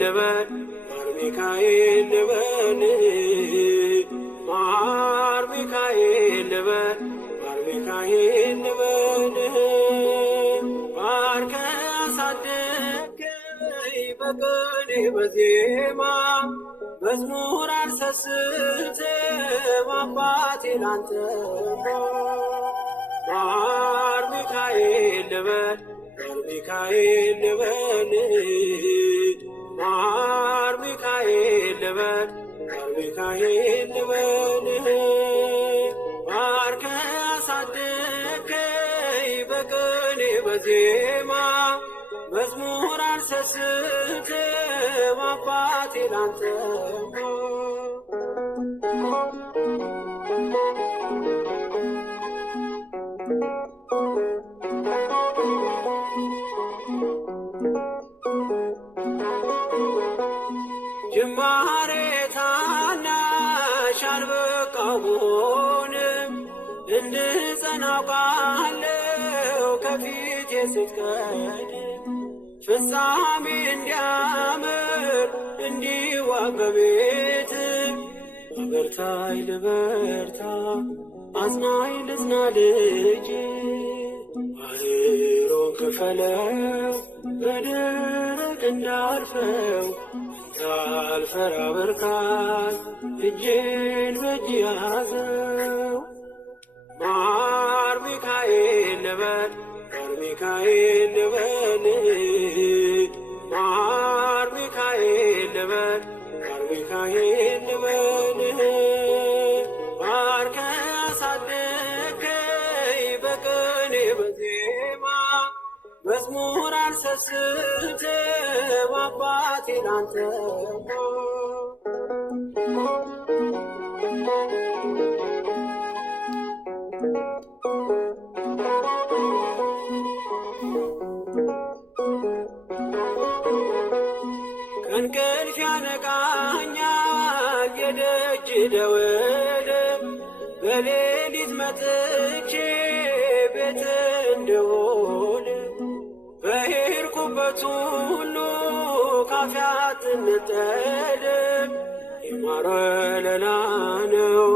ልበል ማር ሚካኤል ልበል ማር ሚካኤል ልበል ማር ሚካኤል ልበል ባርከ አሳደገኝ በቅኔ በዜማ መዝሙር አልሰስትም አባቴ ላንተ ማር ሚካኤል ልበል ማር ሚካኤል ልበል ማር ሚካኤል ልበል ማር ሚካኤል ልበል ባርከ አሳደገኝ በቅኔ በዜማ መዝሙር አልሰስትም አባቴ ላንተ ጅማሬ ታናሽ አልበቃው ብሆንም እንድጸና አውቃለሁ ከፊቴ ስትቀድም ፍጻሜ እንዲያምር እንዲዋብ በቤት በርታይ ልበርታ አጽናኝ ልጽና ልጅ ባህሩን ክፈለው በደረቅ እንዳልፈው እንዳልፈራ በርካኝ እጄን በእጅ ያዘው ማር ሚካኤል ልበል ማር ሚካኤል ልበል ማር ሚካኤል ልበል ማር ሚካኤል ልበል ባርከ አሳደገኝ በቅኔ በዜማ መዝሙር አልሰስትም አባቴ ላንተ ከእንቅልፍ ያነቃኛል የደጅ ደወል በሌሊት መጥቼ ቤት እንደሆን በሄድኩበት ሁሉ ካፌ አትነጠልም የማር ወለላ ነው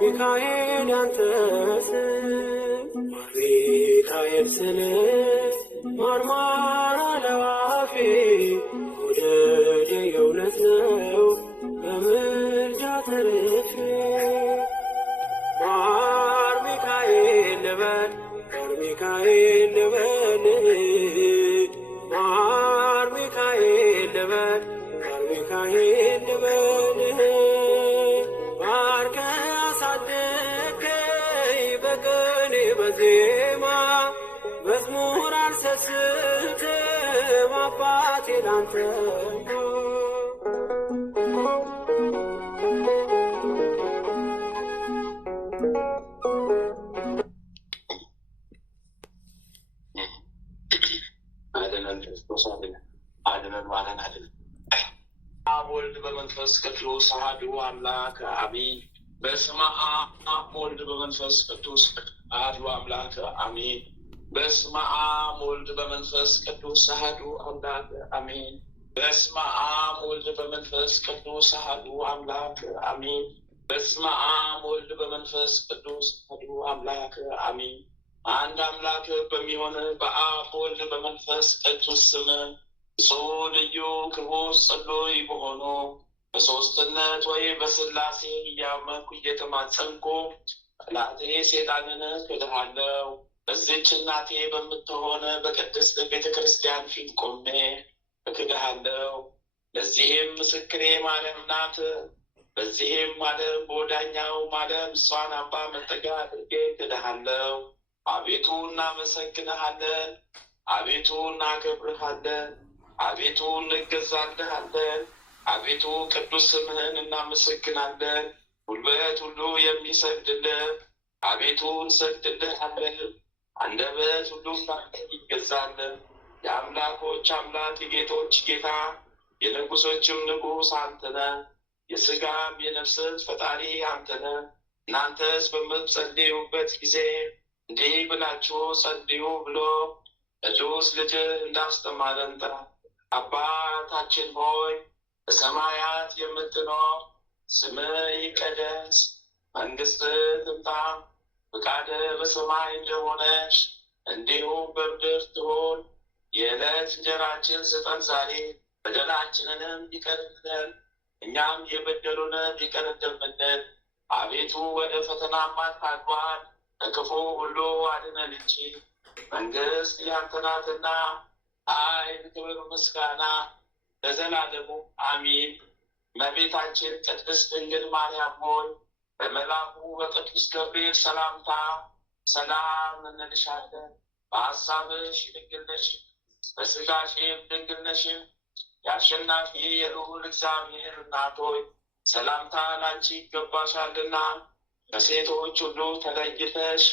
ሚካኤል ያንተ ስም ማር ሚካኤል ስል ማርማር አለው አፌ መውደድ የእውነት ነው በምልጃ ተርፌ ማር ሚካኤል ልበል ማር ሚካኤል ልበል ማር ሚካኤል ልበል ማር ሚካኤል ልበል ባርከ አሳደገኝ በቅኔ በዜማ መዝሙር አልሰስትም አባቴ ላንተ አድነን ማለን አድነን አብ ወልድ በመንፈስ ቅዱስ አሐዱ አምላክ አሜን። በስመ አብ ወልድ በመንፈስ ቅዱስ አሐዱ አምላክ አሜን። በስመ አብ ወልድ በመንፈስ ቅዱስ አሐዱ አምላክ አሜን። በስመ አብ ወልድ በመንፈስ ቅዱስ አሐዱ አምላክ አሜን። በስመ አብ ወልድ በመንፈስ ቅዱስ አሐዱ አምላክ አሜን። አንድ አምላክ በሚሆን በአብ ወልድ በመንፈስ ቅዱስ ስም ንጹሕ ልዩ ክቡር ጽሉይ በሆኑ በሦስትነት ወይ በሥላሴ እያመንኩ እየተማጸንኩ ጠላቴ ሰይጣንን ክድሃለሁ። በዚህች እናቴ በምትሆን በቅድስት ቤተ ክርስቲያን ፊት ቆሜ እክድሃለሁ። ለዚህም ምስክሬ ማርያም ናት። በዚህም ዓለም በወዳኛው ዓለም እሷን አባ መጠጊያ አድርጌ እክድሃለሁ። አቤቱ እናመሰግንሃለን፣ አቤቱ እናከብርሃለን፣ አቤቱ እንገዛልሃለን። አቤቱ ቅዱስ ስምህን እናመሰግናለን። ጉልበት ሁሉ የሚሰግድልህ አቤቱ እንሰግድልሃለን። አንደበት ሁሉ ይገዛል። የአምላኮች አምላክ የጌቶች ጌታ የንጉሶችም ንጉሥ አንተ ነህ። የሥጋም የነፍስም ፈጣሪ አንተ ነህ። እናንተስ በምትጸልዩበት ጊዜ እንዲህ ብላችሁ ጸልዩ ብሎ ቅዱስ ልጅ እንዳስተማረን ጥራ። አባታችን ሆይ በሰማያት የምትኖር፣ ስምህ ይቀደስ፣ መንግሥትህ ትምጣ፣ ፈቃድህ በሰማይ እንደሆነች እንዲሁም በምድር ትሁን። የዕለት እንጀራችንን ስጠን ዛሬ፣ በደላችንንም ይቅር በለን እኛም የበደሉንን ይቅር እንደምንል። አቤቱ ወደ ፈተና አታግባን፣ ከክፉ ሁሉ አድነን እንጂ መንግሥት ያንተ ናትና፣ ኃይል፣ ክብር፣ ምስጋና ለዘላለሙ አሚን። እመቤታችን ቅድስት ድንግል ማርያም ሆይ በመልአኩ በቅዱስ ገብርኤል ሰላምታ ሰላም እንልሻለን። በሐሳብሽ ድንግል ነሽ፣ በሥጋሽም ድንግል ነሽ። የአሸናፊ የልዑል እግዚአብሔር እናት ሆይ ሰላምታ ላንቺ ይገባሻልና፣ ከሴቶች ሁሉ ተለይተሽ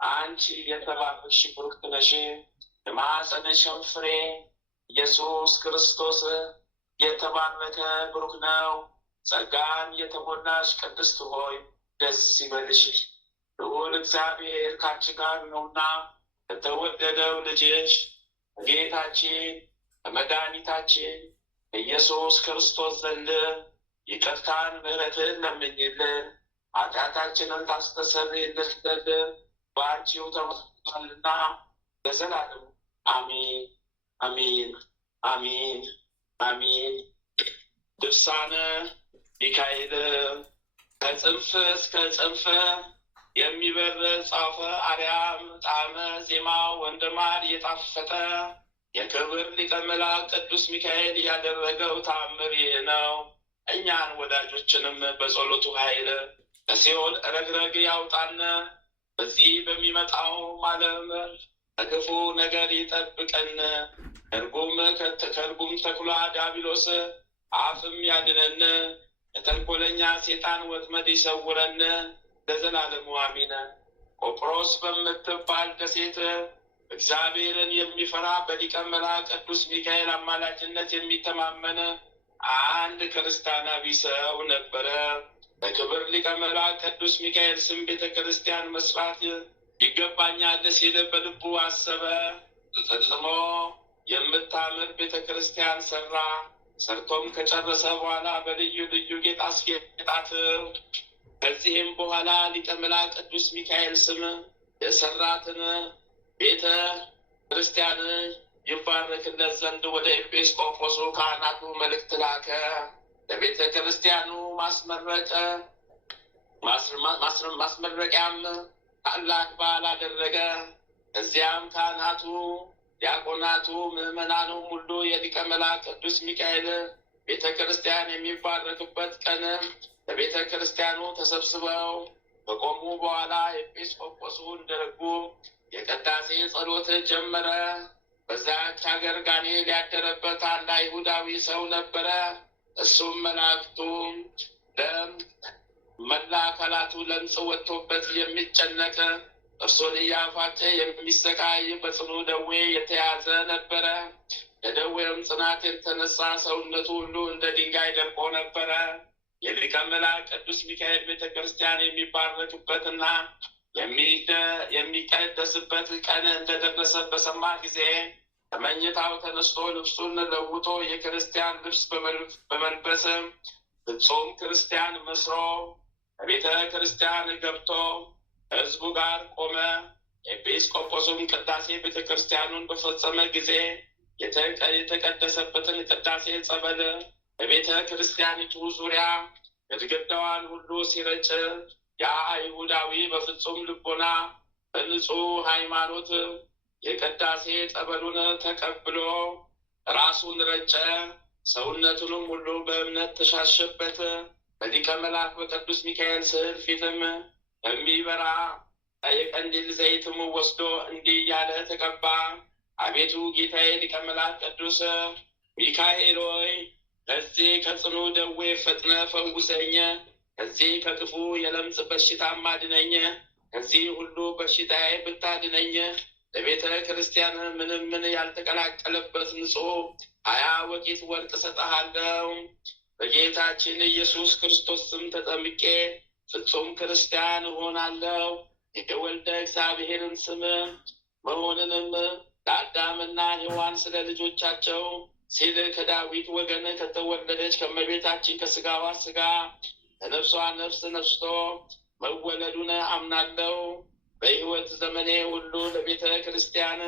አንቺ የተባረክሽ ብሩክት ነሽ። የማኅፀንሽም ፍሬ ኢየሱስ ክርስቶስ የተባረከ ብሩክ ነው። ጸጋን የተሞላሽ ቅድስት ሆይ ደስ ይበልሽ፣ ልዑል እግዚአብሔር ከአንቺ ጋር ነውና፣ ከተወደደው ልጅሽ ከጌታችን ከመድኃኒታችን ኢየሱስ ክርስቶስ ዘንድ ይቅርታን ምሕረትን ለምኝልን ኃጢአታችንን ታስተሰርይልን ዘንድ በአንቺው ተመስሏልና ለዘላለሙ አሜን አሜን አሜን አሜን። ድርሳነ ሚካኤል። ከጽንፍ እስከ ጽንፍ የሚበር ጻፈ አርያም ጣዕመ ዜማው እንደ ማር የጣፈጠ የክብር ሊቀ መላእክት ቅዱስ ሚካኤል ያደረገው ተአምር ይህ ነው። እኛን ወዳጆችንም በጸሎቱ ኃይል ከሲኦል ረግረግ ያውጣን። በዚህ በሚመጣው ዓለም ከክፉ ነገር ይጠብቀን። ከርጉም ተኩላ ዲያብሎስ አፍም ያድነን። የተንኮለኛ ሴጣን ወጥመድ ይሰውረን ለዘላለሙ አሜን። ቆጵሮስ በምትባል ደሴት እግዚአብሔርን የሚፈራ በሊቀ መላእክት ቅዱስ ሚካኤል አማላጅነት የሚተማመን አንድ ክርስቲያናዊ ሰው ነበረ። በክብር ሊቀ መላእክት ቅዱስ ሚካኤል ስም ቤተ ክርስቲያን መስራት ይገባኛል ሲል በልቡ አሰበ። ፈጽሞ የምታምር ቤተ ክርስቲያን ሰራ። ሰርቶም ከጨረሰ በኋላ በልዩ ልዩ ጌጥ አስጌጣት። ከዚህም በኋላ ሊቀ መላእክት ቅዱስ ሚካኤል ስም የሰራትን ቤተ ክርስቲያን ይባረክለት ዘንድ ወደ ኤጲስቆጶሱ ካህናቱ መልእክት ላከ። ለቤተ ክርስቲያኑ ማስመረቂያም ታላቅ በዓል አደረገ። ከዚያም ካህናቱ፣ ዲያቆናቱ፣ ምዕመናኑም ሁሉ የሊቀ መላእክት ቅዱስ ሚካኤል ቤተ ክርስቲያን የሚባረክበት ቀን በቤተ ክርስቲያኑ ተሰብስበው ከቆሙ በኋላ ኤጲስቆጶሱ እንደ ሕጉ የቅዳሴ ጸሎት ጀመረ። በዛች ሀገር ጋኔን ያደረበት አንድ አይሁዳዊ ሰው ነበረ። እሱም መላእክቱ መላ አካላቱ ለምጽ ወጥቶበት የሚጨነቅ እርሱን እያፋጨ የሚሰቃይ በጽኑ ደዌ የተያዘ ነበረ። የደዌውም ጽናት የተነሳ ሰውነቱ ሁሉ እንደ ድንጋይ ደርቆ ነበረ። የሊቀ መላእክት ቅዱስ ሚካኤል ቤተ ክርስቲያን የሚባረክበትና የሚቀደስበት ቀን እንደደረሰ በሰማ ጊዜ ከመኝታው ተነስቶ ልብሱን ለውጦ የክርስቲያን ልብስ በመልበስ ፍጹም ክርስቲያን መስሎ በቤተ ክርስቲያን ገብቶ ከሕዝቡ ጋር ቆመ። ኤጲስቆጶሱም ቅዳሴ ቤተ ክርስቲያኑን በፈጸመ ጊዜ የተቀደሰበትን ቅዳሴ ጸበል በቤተ ክርስቲያኒቱ ዙሪያ ግድግዳዋን ሁሉ ሲረጭ ያ አይሁዳዊ በፍጹም ልቦና በንጹሕ ሃይማኖት የቅዳሴ ጸበሉን ተቀብሎ ራሱን ረጨ። ሰውነቱንም ሁሉ በእምነት ተሻሸበት። በሊቀ መላእክት በቅዱስ ሚካኤል ስዕል ፊትም የሚበራ የቀንዲል ዘይትም ወስዶ እንዲህ እያለ ተቀባ። አቤቱ ጌታዬ ሊቀ መላእክት ቅዱስ ሚካኤል ሆይ ከዚህ ከጽኑ ደዌ ፈጥነ ፈውሰኝ። ከዚህ ከክፉ የለምጽ በሽታም አድነኝ። ከዚህ ሁሉ በሽታዬ ብታድነኝ ለቤተ ክርስቲያን ምንም ያልተቀላቀለበት ንጹሕ 20 ወቂት ወርቅ እሰጥሃለሁ። በጌታችን ኢየሱስ ክርስቶስ ስም ተጠምቄ ፍጹም ክርስቲያን እሆናለሁ። የወልደ እግዚአብሔርን ስም መሆንንም ለአዳምና ሔዋን ስለ ልጆቻቸው ሲል ከዳዊት ወገን ከተወለደች ከእመቤታችን ከስጋዋ ስጋ ከነፍሷ ነፍስ ነስቶ መወለዱን አምናለሁ። በሕይወት ዘመኔ ሁሉ ለቤተ ክርስቲያን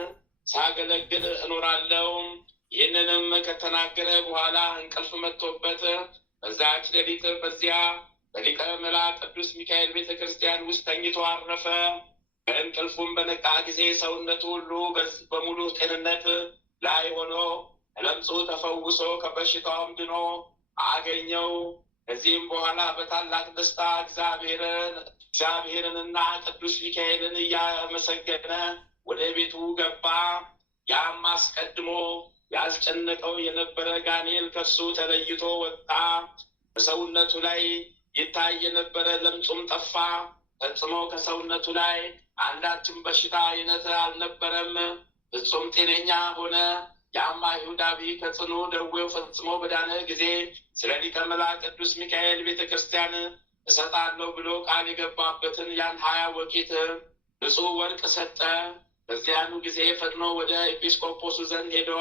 ሳገለግል እኖራለሁ። ይህንንም ከተናገረ በኋላ እንቅልፍ መጥቶበት በዛች ሌሊት በዚያ በሊቀ መላእክት ቅዱስ ሚካኤል ቤተ ክርስቲያን ውስጥ ተኝቶ አረፈ። ከእንቅልፉም በነቃ ጊዜ ሰውነቱ ሁሉ በሙሉ ጤንነት ላይ ሆኖ ለምጹ ተፈውሶ ከበሽታውም ድኖ አገኘው። ከዚህም በኋላ በታላቅ ደስታ እግዚአብሔርንና ቅዱስ ሚካኤልን እያመሰገነ ወደ ቤቱ ገባ። ያም አስቀድሞ ያስጨነቀው የነበረ ጋኔል ከእርሱ ተለይቶ ወጣ። በሰውነቱ ላይ ይታይ የነበረ ለምጹም ጠፋ። ፈጽሞ ከሰውነቱ ላይ አንዳችም በሽታ አይነት አልነበረም። ፍጹም ጤነኛ ሆነ። ያም አይሁዳዊ ከጽኑ ደዌው ፈጽሞ በዳነ ጊዜ ስለ ሊቀ መላእክት ቅዱስ ሚካኤል ቤተ ክርስቲያን እሰጣለሁ ብሎ ቃል የገባበትን ያን 20 ወቄት ንጹሕ ወርቅ ሰጠ። በዚያኑ ጊዜ ፈጥኖ ወደ ኤጲስቆጶሱ ዘንድ ሄዶ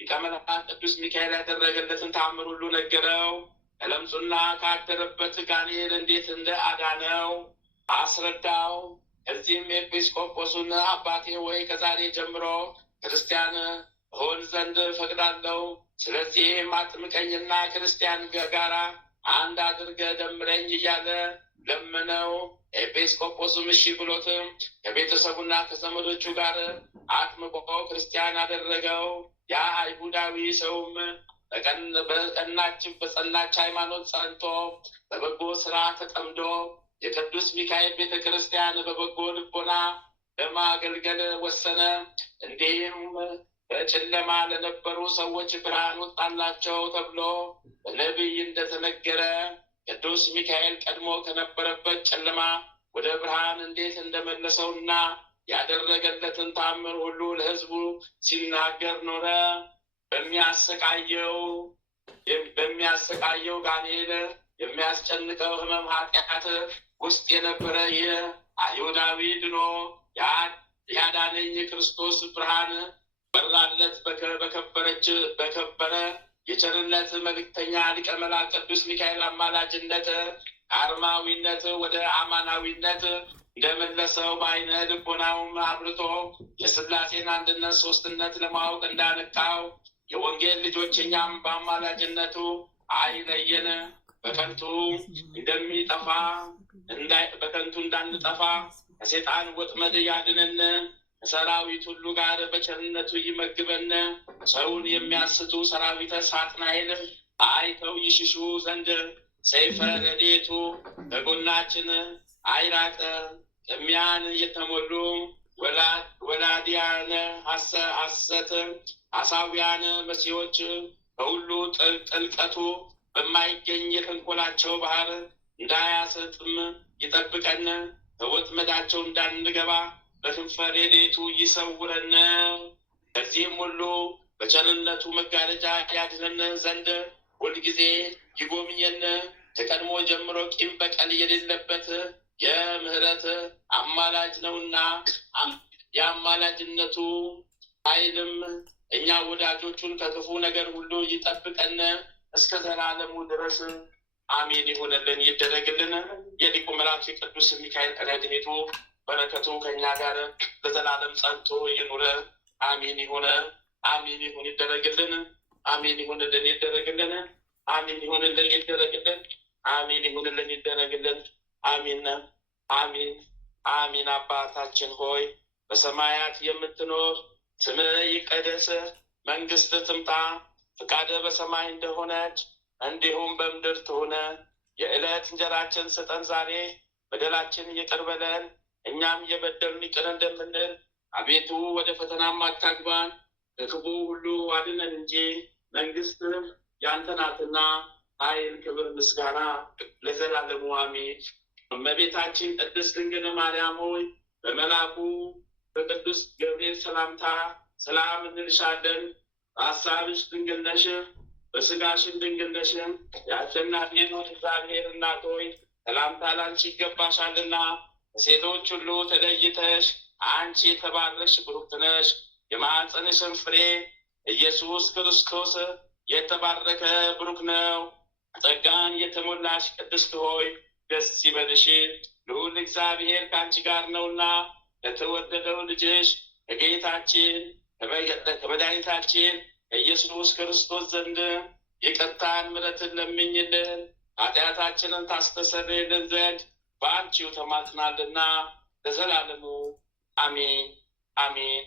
ሊቀ መላእክት ቅዱስ ሚካኤል ያደረገለትን ተአምር ሁሉ ነገረው። ከለምጹና ካደረበት ጋኔል እንዴት እንደ አዳነው አስረዳው። እዚህም ኤጲስቆጶሱን አባቴ ወይ ከዛሬ ጀምሮ ክርስቲያን ሆን ዘንድ ፈቅዳለሁ። ስለዚህም አጥምቀኝና ክርስቲያን ጋራ አንድ አድርገ ደምረኝ እያለ ለመነው። ኤጲስቆጶሱም እሺ ብሎትም ከቤተሰቡና ከዘመዶቹ ጋር አጥምቆ ክርስቲያን አደረገው። ያ አይሁዳዊ ሰውም በጸናች ሃይማኖት ጸንቶ በበጎ ስራ ተጠምዶ የቅዱስ ሚካኤል ቤተ ክርስቲያን በበጎ ልቦና ለማገልገል ወሰነ። እንዲህም በጨለማ ለነበሩ ሰዎች ብርሃን ወጣላቸው ተብሎ በነቢይ እንደተነገረ ቅዱስ ሚካኤል ቀድሞ ከነበረበት ጨለማ ወደ ብርሃን እንዴት እንደመለሰውና ያደረገለትን ተአምር ሁሉ ለሕዝቡ ሲናገር ኖረ። በሚያሰቃየው ጋኔል የሚያስጨንቀው ሕመም ኃጢአት ውስጥ የነበረ ይህ አይሁዳዊ ድኖ ያዳነኝ ክርስቶስ ብርሃን በራለት። በከበረ የቸርነት መልእክተኛ ሊቀ መላእክት ቅዱስ ሚካኤል አማላጅነት ከአርማዊነት ወደ አማናዊነት እንደመለሰው በዓይነ ልቦናውም አብርቶ የሥላሴን አንድነት ሦስትነት ለማወቅ እንዳነቃው የወንጌል ልጆች እኛም በአማላጅነቱ አይለየን። በከንቱ እንዳንጠፋ ከሴጣን ወጥመድ ያድነን። ከሰራዊት ሁሉ ጋር በቸርነቱ ይመግበን። ሰውን የሚያስቱ ሰራዊተ ሳጥናኤል አይተው ይሽሹ ዘንድ ሰይፈ ረድኤቱ በጎናችን አይራቅ። ቅሚያን የተሞሉ ወላዲያነ ሐሰት ሐሳውያን መሲዎች ከሁሉ ጥልቀቱ በማይገኝ የተንኮላቸው ባህር እንዳያሰጥም ይጠብቀን። በወጥመዳቸው እንዳንገባ በክንፈ ረድኤቱ ይሰውረን። ከዚህም ሁሉ በቸርነቱ መጋረጃ ያድነን ዘንድ ሁልጊዜ ይጎብኘን። ከቀድሞ ጀምሮ ቂም በቀል የሌለበት የምህረት አማላጅ ነውና የአማላጅነቱ ኃይልም እኛ ወዳጆቹን ከክፉ ነገር ሁሉ ይጠብቀን እስከ ዘላለሙ ድረስ አሜን። ይሁንልን ይደረግልን። የሊቁ መልአክ ቅዱስ ሚካኤል ረድኤቱ በረከቱ ከእኛ ጋር ለዘላለም ጸንቶ ይኑረ። አሜን ይሁን። አሜን ይሁን ይደረግልን። አሜን ይሁንልን ይደረግልን። አሜን ይሁንልን ይደረግልን። አሜን ይሁንልን ይደረግልን። አሜን አሜን አሜን። አባታችን ሆይ በሰማያት የምትኖር ስምህ ይቀደስ፣ መንግስት ትምጣ፣ ፍቃደ በሰማይ እንደሆነች እንዲሁም በምድር ትሁን። የዕለት እንጀራችን ስጠን ዛሬ፣ በደላችን ይቅር በለን እኛም የበደሉን ይቅር እንደምንል፣ አቤቱ ወደ ፈተናም አታግባን ከክፉ ሁሉ አድነን እንጂ መንግስት ያንተ ናትና ኃይል፣ ክብር፣ ምስጋና ለዘላለሙ አሜን። እመቤታችን ቅድስት ድንግል ማርያም ሆይ በመልአኩ በቅዱስ ገብርኤል ሰላምታ ሰላም እንልሻለን። በሐሳብሽ ድንግል ነሽ፣ በስጋሽም ድንግል ነሽ። የአሸናፊ እግዚአብሔር እናት ሆይ ሰላምታ ላንቺ ይገባሻልና ከሴቶች ሁሉ ተለይተሽ አንቺ የተባረክሽ ብሩክት ነሽ። የማኅፀንሽም ፍሬ ኢየሱስ ክርስቶስ የተባረከ ብሩክ ነው። ጸጋን የተሞላሽ ቅድስት ሆይ ደስ ይበልሽ፣ ልዑል እግዚአብሔር ከአንቺ ጋር ነውና ለተወደደው ልጅሽ ከጌታችን ከመድኃኒታችን ከኢየሱስ ክርስቶስ ዘንድ ይቅርታን ምሕረትን ለምኝልን ኃጢአታችንን ታስተሰርይልን ዘንድ በአንቺው ተማጽናልና ለዘላለሙ አሜን አሜን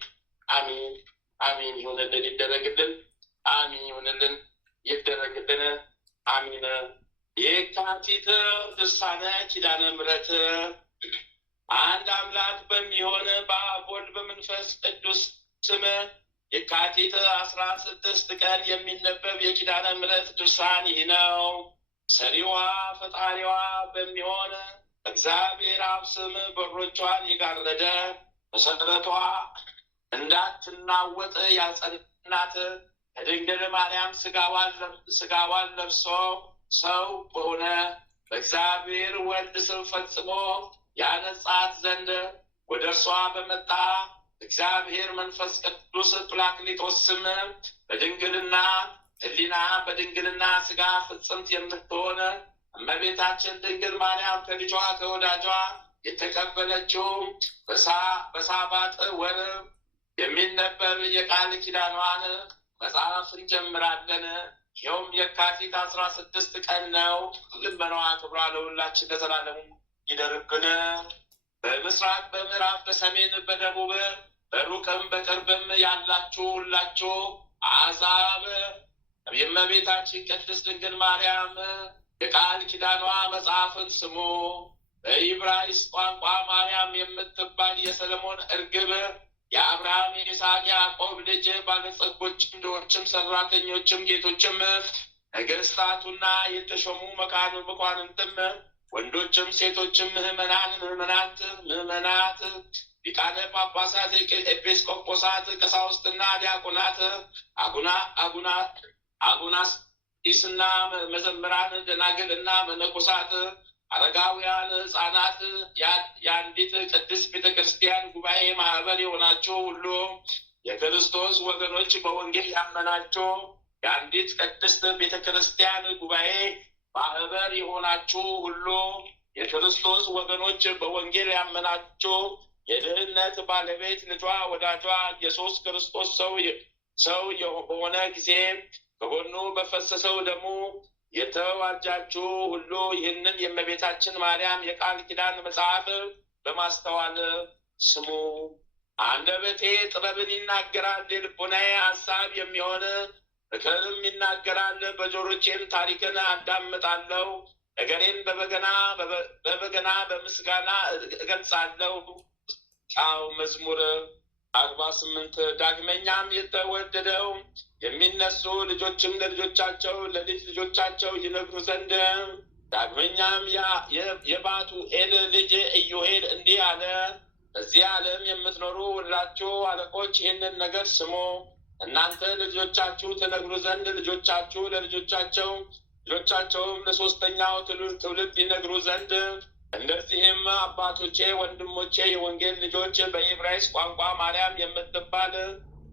አሜን አሜን። ይሁንልን ይደረግልን። አሜን ይሁንልን ይደረግልን። አሜን። የካቲት ድርሳነ ኪዳነ ምሕረት። አንድ አምላክ በሚሆን በአብ ወልድ በመንፈስ ቅዱስ ስም የካቲት 16 ቀን የሚነበብ የኪዳነ ምሕረት ድርሳን ይህ ነው። ሰሪዋ ፈጣሪዋ በሚሆን እግዚአብሔር አብ ስም በሮቿን የጋረደ መሰረቷ እንዳትናወጥ ያጸናት ከድንግል ማርያም ስጋዋን ለብሶ ሰው በሆነ በእግዚአብሔር ወልድ ስም ፈጽሞ ያነጻት ዘንድ ወደ እርሷ በመጣ እግዚአብሔር መንፈስ ቅዱስ ጵራክሊጦስ ስም በድንግልና ሕሊና በድንግልና ስጋ ፍጽምት የምትሆን እመቤታችን ድንግል ማርያም ከልጇ ከወዳጇ የተቀበለችው በሳባጥ ወር የሚነበብ የቃል ኪዳኗን መጽሐፍ እንጀምራለን። ይኸውም የካቲት 16 ቀን ነው። ልመናዋ ክብሯ ለሁላችን ለዘላለሙ ይደርብን። በምስራቅ በምዕራብ በሰሜን በደቡብ በሩቅም በቅርብም ያላችሁ ሁላችሁ አሕዛብ የእመቤታችን ቅድስት ድንግል ማርያም የቃል ኪዳኗ መጽሐፍን ስሙ። በዕብራይስጥ ቋንቋ ማርያም የምትባል የሰለሞን እርግብ የአብርሃም የይስሐቅ ያዕቆብ ልጅ ባለጸጎችም ድሆችም ሰራተኞችም ጌቶችም ነገሥታቱና የተሾሙ መኳንንትም ወንዶችም ሴቶችም ምዕመናት ሊቃነ ጳጳሳት ኤጲስቆጶሳት ቀሳውስትና ዲያቆናት አጉናስጢስና መዘምራን ደናግልና መነኮሳት አረጋውያን ሕፃናት የአንዲት ቅድስት ቤተ ክርስቲያን ጉባኤ ማህበር የሆናችሁ ሁሉ የክርስቶስ ወገኖች በወንጌል ያመናችሁ የአንዲት ቅድስት ቤተ ክርስቲያን ጉባኤ ማህበር የሆናችሁ ሁሉ የክርስቶስ ወገኖች በወንጌል ያመናችሁ የድህነት ባለቤት ልጇ ወዳጇ ኢየሱስ ክርስቶስ ሰው በሆነ ጊዜ ከጎኑ በፈሰሰው ደሙ የተዋጃችሁ ሁሉ ይህንን የእመቤታችን ማርያም የቃል ኪዳን መጽሐፍ በማስተዋል ስሙ። አንደበቴ ጥበብን ይናገራል፣ የልቡናዬ ሀሳብ የሚሆን ምክርም ይናገራል። በጆሮቼም ታሪክን አዳምጣለሁ። ነገሬን በበገና በምስጋና እገልጻለሁ። ጫው መዝሙር 48 ዳግመኛም የተወደደው የሚነሱ ልጆችም ለልጆቻቸው ለልጅ ልጆቻቸው ይነግሩ ዘንድ ዳግመኛም የባቱኤል ልጅ ኢዮሄል እንዲህ አለ። በዚህ ዓለም የምትኖሩ ሁላችሁ አለቆች ይህንን ነገር ስሙ። እናንተ ለልጆቻችሁ ትነግሩ ዘንድ ልጆቻችሁ ለልጆቻቸው ልጆቻቸውም ለሶስተኛው ትውልድ ይነግሩ ዘንድ እንደዚህም አባቶቼ ወንድሞቼ የወንጌል ልጆች በዕብራይስጥ ቋንቋ ማርያም የምትባል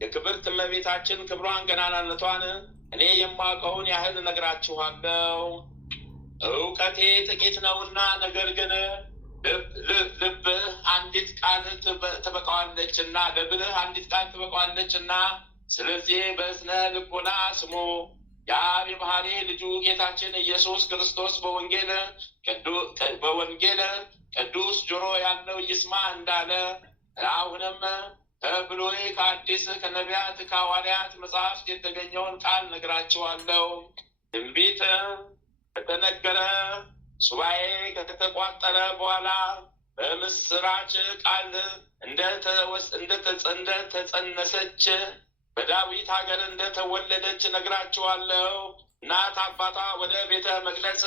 የክብርት እመቤታችን ክብሯን ገናናነቷን እኔ የማውቀውን ያህል እነግራችኋለሁ። እውቀቴ ጥቂት ነውና፣ ነገር ግን ልብህ አንዲት ቃል ትበቃዋለችና ለብልህ አንዲት ቃል ትበቃዋለችና፣ ስለዚህ በእዝነ ልቦና ስሙ። የአብ የባህሪ ልጁ ጌታችን ኢየሱስ ክርስቶስ በወንጌል ቅዱስ ጆሮ ያለው ይስማ እንዳለ አሁንም ከብሉይ ከአዲስ ከነቢያት ከሐዋርያት መጽሐፍት የተገኘውን ቃል ነግራችኋለሁ። ትንቢት ከተነገረ ሱባኤ ከተቋጠረ በኋላ በምስራች ቃል እንደተጸነሰች በዳዊት ሀገር እንደተወለደች ነግራችኋለሁ። እናት አባቷ ወደ ቤተ መቅደስ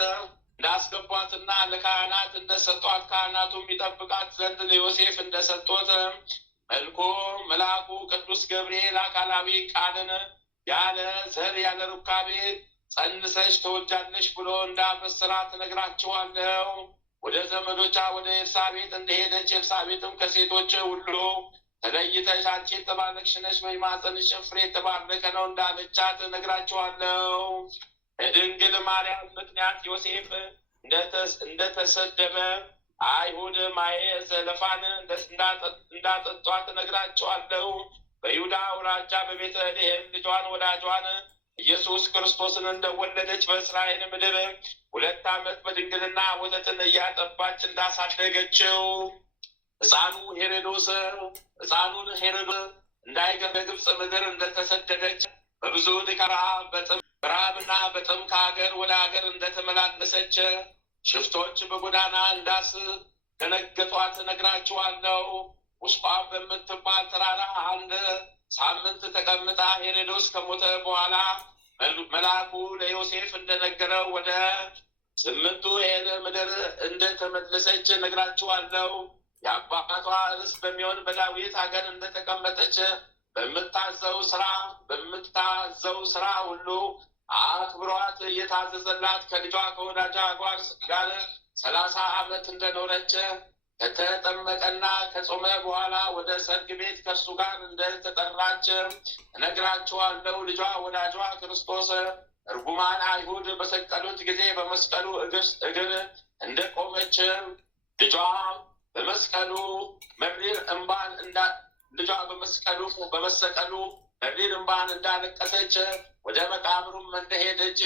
እንዳስገቧትና ለካህናት እንደሰጧት ካህናቱም ይጠብቃት ዘንድ ለዮሴፍ እንደሰጡት መልአኩ ቅዱስ ገብርኤል አካላዊ ቃልን ያለ ዘር ያለ ሩካቤ ጸንሰሽ ተወልጃለሽ ብሎ እንዳበሰራት ነግራችኋለሁ። ወደ ዘመዶቿ ወደ ኤልሳቤጥ እንደሄደች ኤልሳቤጥም ከሴቶች ሁሉ ተለይተሽ አንቺ የተባረክሽ ነሽ፣ በማኅፀንሽ ፍሬ የተባረከ ነው እንዳለቻት እነግራችኋለሁ። በድንግል ማርያም ምክንያት ዮሴፍ እንደተሰደበ አይሁድ ማየ ዘለፋን እንዳጠጧት እነግራችኋለሁ። በይሁዳ አውራጃ በቤተልሔም ልጇን ወዳጇን ኢየሱስ ክርስቶስን እንደወለደች በእስራኤል ምድር 2 ዓመት በድንግልና ወተትን እያጠባች እንዳሳደገችው ሕፃኑን ሄሮድስ እንዳይገር በግብፅ ምድር እንደተሰደደች በብዙ በረሃብና በጥም ከሀገር ወደ ሀገር እንደተመላለሰች ሽፍቶች በጎዳና እንዳስደነገጧት እነግራችኋለሁ። ውስጧ በምትባል ተራራ 1 ሳምንት ተቀምጣ ሄሮድስ ከሞተ በኋላ መልአኩ ለዮሴፍ እንደነገረው ወደ 8ቱ ኤል ምድር እንደተመለሰች እነግራችኋለሁ። የአባቷ ርስት በሚሆን በዳዊት ሀገር እንደተቀመጠች በምታዘው ስራ ሁሉ አክብሯት እየታዘዘላት ከልጇ ከወዳጇ ጋር 30 ዓመት እንደኖረች ከተጠመቀና ከጾመ በኋላ ወደ ሰርግ ቤት ከእርሱ ጋር እንደተጠራች እነግራችኋለሁ። ልጇ ወዳጇ ክርስቶስ እርጉማን አይሁድ በሰቀሉት ጊዜ በመስቀሉ እግር እንደቆመች ልጇ በመስቀሉ መሪር እንባን እንዳለቀሰች ወደ መቃብሩም እንደሄደች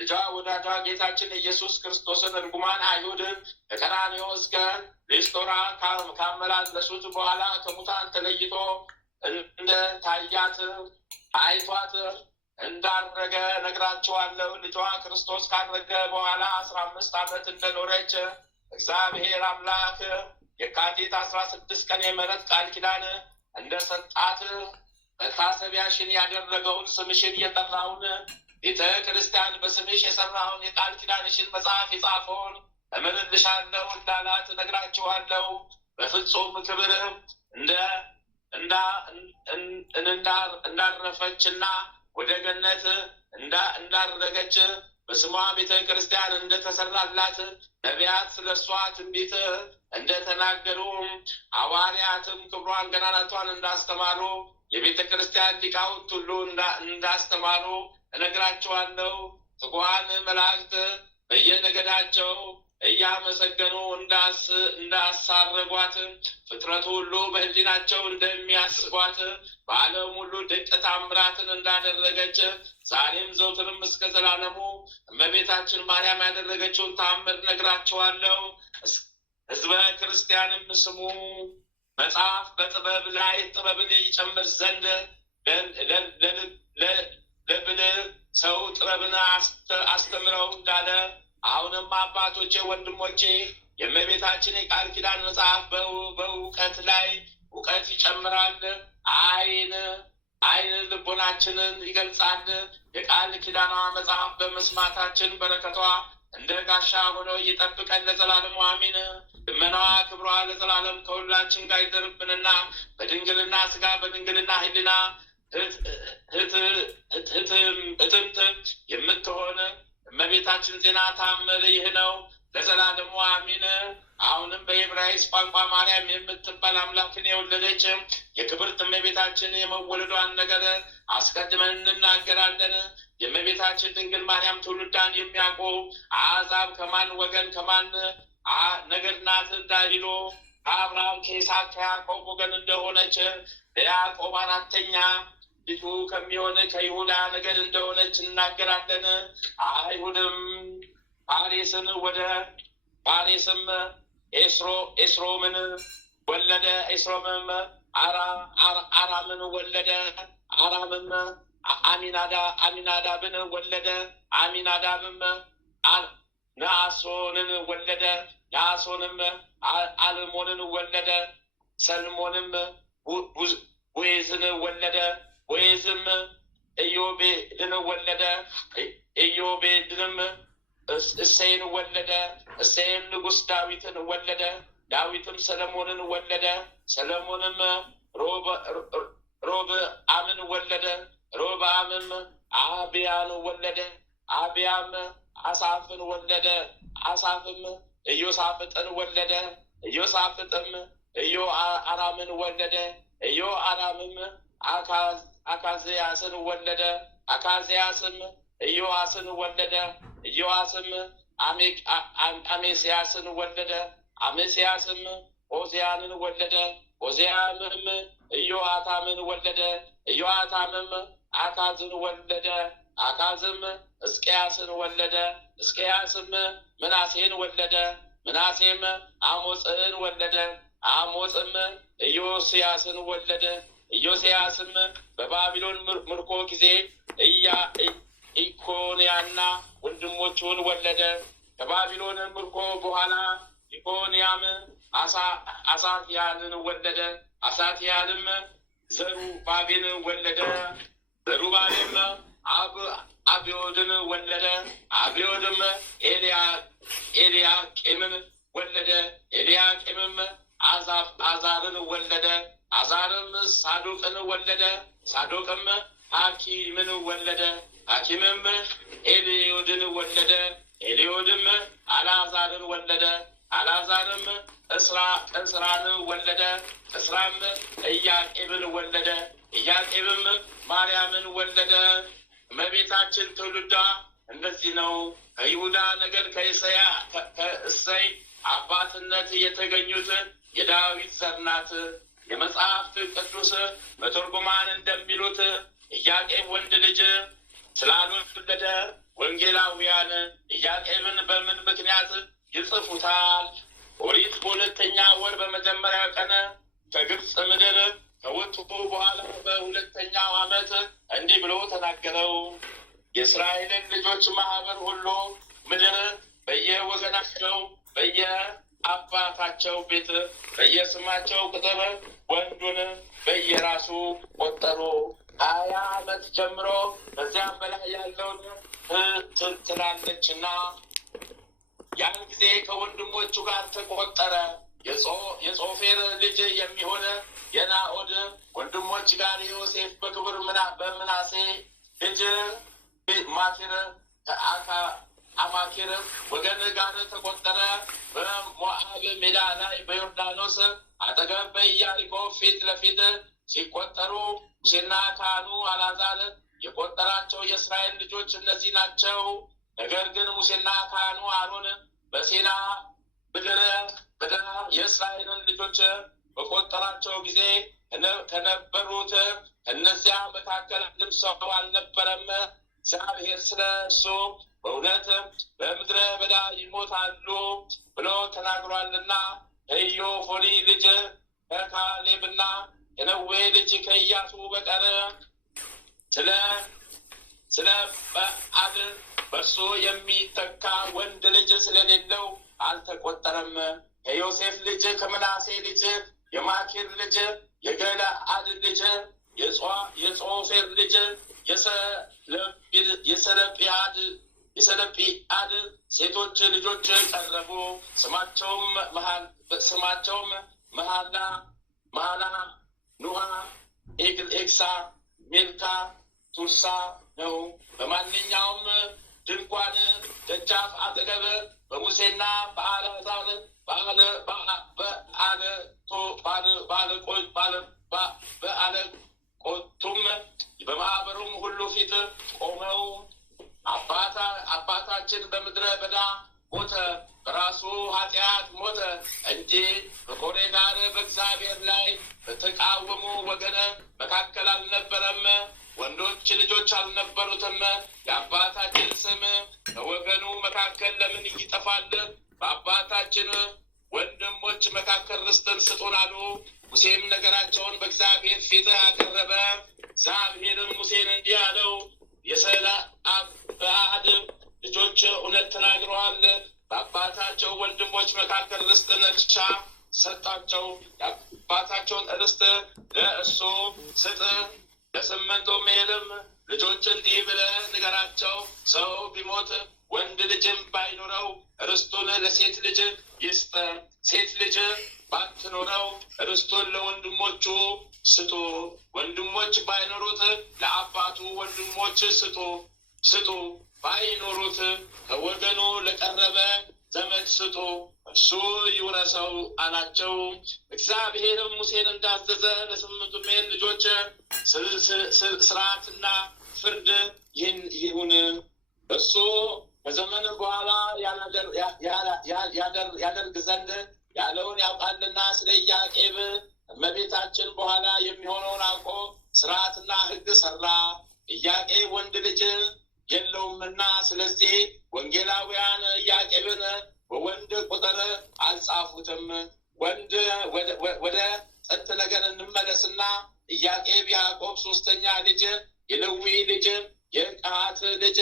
ልጇ ወዳጇ ጌታችን ኢየሱስ ክርስቶስን እርጉማን አይሁድ ከቀራንዮ እስከ ሊስጦራ ካመላለሱት በኋላ ከሙታን ተለይቶ እንደታያት አይቷት እንዳረገ ነግራችኋለሁ። ልጇ ክርስቶስ ካረገ በኋላ 15 ዓመት እንደኖረች እግዚአብሔር አምላክ የካቲት 16 ቀን የምሕረት ቃል ኪዳን እንደሰጣት መታሰቢያሽን ያደረገውን ስምሽን የጠራውን ቤተ ክርስቲያን በስምሽ የሰራውን የቃል ኪዳንሽን መጽሐፍ የጻፈውን እምልልሻለሁ እንዳላት እነግራችኋለሁ። በፍጹም ክብር እንዳረፈችና ወደ ገነት እንዳረገች በስሟ ቤተ ክርስቲያን እንደተሰራላት ነቢያት ስለ እሷ ትንቢት እንደተናገሩ ሐዋርያትም ክብሯን ገናናቷን እንዳስተማሩ የቤተ ክርስቲያን ሊቃውንት ሁሉ እንዳስተማሩ እነግራችኋለሁ። ትጉሃን መላእክት በየነገዳቸው እያመሰገኑ እንዳሳረጓት ፍጥረቱ ሁሉ በሕሊናቸው እንደሚያስቧት በዓለም ሁሉ ድንቅ ታምራትን እንዳደረገች ዛሬም ዘውትርም እስከ ዘላለሙ እመቤታችን ማርያም ያደረገችውን ታምር ነግራችኋለሁ። ሕዝበ ክርስቲያንም ስሙ። መጽሐፍ በጥበብ ላይ ጥበብን ይጨምር ዘንድ ለብልህ ሰው ጥበብን አስተምረው እንዳለ አሁንም አባቶቼ ወንድሞቼ የእመቤታችን የቃል ኪዳን መጽሐፍ በእውቀት ላይ እውቀት ይጨምራል። ዓይን ልቦናችንን ይገልጻል። የቃል ኪዳኗ መጽሐፍ በመስማታችን በረከቷ እንደ ጋሻ ሆኖ ይጠብቀን ለዘላለሙ አሜን። ልመናዋ ክብሯ ለዘላለም ከሁላችን ጋር ይደርብንና በድንግልና ስጋ በድንግልና ሕሊና እትምት የምትሆን እመቤታችን ዜና ታምር ይህ ነው ለዘላለሙ አሚን። አሁንም በዕብራይስጥ ቋንቋ ማርያም የምትባል አምላክን የወለደች የክብርት እመቤታችን የመወለዷን ነገር አስቀድመን እንናገራለን። የእመቤታችን ድንግል ማርያም ትውልዳን የሚያውቁ አሕዛብ ከማን ወገን ከማን ነገድ ናት እንዳይሉ ከአብርሃም ከይስሐቅ ከያዕቆብ ወገን እንደሆነች ለያዕቆብ 4ኛ ልጁ ከሚሆን ከይሁዳ ነገድ እንደሆነች እናገራለን። አይሁድም ፋሬስም ኤስሮምን ወለደ። ኤስሮምም አራምን ወለደ። አራምም አሚናዳብን ወለደ። አሚናዳብም ነአሶንን ወለደ። ነአሶንም አልሞንን ወለደ። ሰልሞንም ቦዔዝን ወለደ። ቦዔዝም ኢዮቤድን ወለደ። ኢዮቤድንም እሴይን ወለደ። እሴይም ንጉሥ ዳዊትን ወለደ። ዳዊትም ሰለሞንን ወለደ። ሰለሞንም ሮብዓምን ወለደ። ሮብዓምም አብያን ወለደ። አብያም አሳፍን ወለደ። አሳፍም ኢዮሳፍጥን ወለደ። ኢዮሳፍጥም ኢዮአራምን ወለደ። ኢዮአራምም አካዝያስን ወለደ። አካዝያስም ኢዮአስን ወለደ። ኢዮአስም አሜስያስን ወለደ። አሜስያስም ዖዝያንን ወለደ። ዖዝያንም ኢዮአታምን ወለደ። ኢዮአታምም አካዝን ወለደ። አካዝም ሕዝቅያስን ወለደ። ሕዝቅያስም ምናሴን ወለደ። ምናሴም አሞጽን ወለደ። አሞጽም ኢዮስያስን ወለደ። ኢዮስያስም በባቢሎን ምርኮ ጊዜ ኢኮንያንና ወንድሞቹን ወለደ። ከባቢሎን ምርኮ በኋላ ኢኮንያም አሳትያንን ወለደ። አሳትያንም ዘሩባቤልን ወለደ። ዘሩባቤልም አብዮድን ወለደ። አብዮድም ኤልያቄምን ወለደ። ኤልያቄምም አዛርን ወለደ። አዛርም ሳዶቅን ወለደ። ሳዶቅም ሐኪምን ወለደ። ሐኪምም ኤልዮድን ወለደ። ኤልዮድም አልዓዛርን ወለደ። አልዓዛርም እስራን ወለደ። እስራም ኢያቄምን ወለደ። ኢያቄምም ማርያምን ወለደ። እመቤታችን ትውልዷ እንደዚህ ነው። ከይሁዳ ነገድ ከእሰይ አባትነት የተገኙት የዳዊት ዘር ናት። የመጽሐፍት ቅዱስ መተርጉማን እንደሚሉት ኢያቄም ወንድ ልጅ ስላልወለደ ወንጌላውያን ኢያቄምን በምን ምክንያት ይጽፉታል? ኦሪት በሁለተኛ ወር በመጀመሪያ ቀን ከግብፅ ምድር ከወጡ በኋላ በሁለተኛው ዓመት እንዲህ ብሎ ተናገረው። የእስራኤልን ልጆች ማህበር ሁሉ ምድር በየወገናቸው በየአባታቸው ቤት በየስማቸው ቁጥር ወንዱን በየራሱ ቆጠሩ። 20 ዓመት ጀምሮ በዚያም በላይ ያለውን ትላለችና ያን ጊዜ ከወንድሞቹ ጋር ተቆጠረ። የጾፌር ልጅ የሚሆነ የናኦድ ወንድሞች ጋር ዮሴፍ በክብር በምናሴ ልጅ ማኪር አማኪር ወገን ጋር ተቆጠረ። በሞዓብ ሜዳ ላይ በዮርዳኖስ አጠገብ በኢያሪኮ ፊት ለፊት ሲቆጠሩ ሙሴና ካህኑ አልዓዛር የቆጠራቸው የእስራኤል ልጆች እነዚህ ናቸው። ነገር ግን ሙሴና ካህኑ አሮን በሲና ምድረ በዳ የእስራኤልን ልጆች በቆጠራቸው ጊዜ ከነበሩት እነዚያ መካከል አንድም ሰው አልነበረም። እግዚአብሔር ስለ እሱ በእውነት በምድረ በዳ ይሞታሉ ብሎ ተናግሯልና ከኢዮፎኒ ልጅ ከካሌብና የነዌ ልጅ ከኢያሱ በቀር ስለ በዓል በእርሱ የሚተካ ወንድ ልጅ ስለሌለው አልተቆጠረም። የዮሴፍ ልጅ ከምናሴ ልጅ የማኪር ልጅ የገለአድ ልጅ የጾፌር ልጅ የሰለጲአድ ሴቶች ልጆች ቀረቡ። ስማቸውም መሐላ፣ ኑሃ፣ ኤግሳ፣ ሚልካ፣ ቱርሳ ነው። በማንኛውም ድንኳን ደጃፍ አጠገብ በሙሴና በአልዓዛር በአለቆቱም በማህበሩም ሁሉ ፊት ቆመው አባታችን በምድረ በዳ ሞተ፣ በራሱ ኃጢአት ሞተ እንጂ በኮሬ ጋር በእግዚአብሔር ላይ በተቃወሙ ወገን መካከል አልነበረም። ወንዶች ልጆች አልነበሩትም። የአባታችን ስም በወገኑ መካከል ለምን ይጠፋል? በአባታችን ወንድሞች መካከል ርስትን ስጡን አሉ። ሙሴም ነገራቸውን በእግዚአብሔር ፊት አቀረበ። እግዚአብሔርም ሙሴን እንዲህ አለው፣ የሰለጰዓድ ልጆች እውነት ተናግረዋል። በአባታቸው ወንድሞች መካከል ርስትን እርሻ ሰጣቸው። የአባታቸውን ርስት ለእሱ ስጥ። ለስምንቱ ሜልም ልጆች እንዲህ ብለህ ንገራቸው፣ ሰው ቢሞት ወንድ ልጅም ባይኖረው ርስቱን ለሴት ልጅ ይስጥ። ሴት ልጅ ባትኖረው ርስቱን ለወንድሞቹ ስጡ። ወንድሞች ባይኖሩት ለአባቱ ወንድሞች ስጡ። ባይኖሩት ከወገኑ ለቀረበ ዘመድ ስጡ። እሱ ይውረሰው አላቸው። እግዚአብሔርም ሙሴን እንዳዘዘ ለስምንቱ ልጆች ስርዓትና ፍርድ ይሁን። እሱ ከዘመን በኋላ ያደርግ ዘንድ ያለውን ያውቃልና ስለ ኢያቄም እመቤታችን በኋላ የሚሆነውን አውቆ ስርዓትና ሕግ ሰራ። ኢያቄም ወንድ ልጅ የለውምና ስለዚህ ወንጌላውያን ኢያቄምን በወንድ ቁጥር አልጻፉትም። ወደ ጥንት ነገር እንመለስና ኢያቄም ያዕቆብ ሶስተኛ ልጅ፣ የሌዊ ልጅ፣ የቀዓት ልጅ፣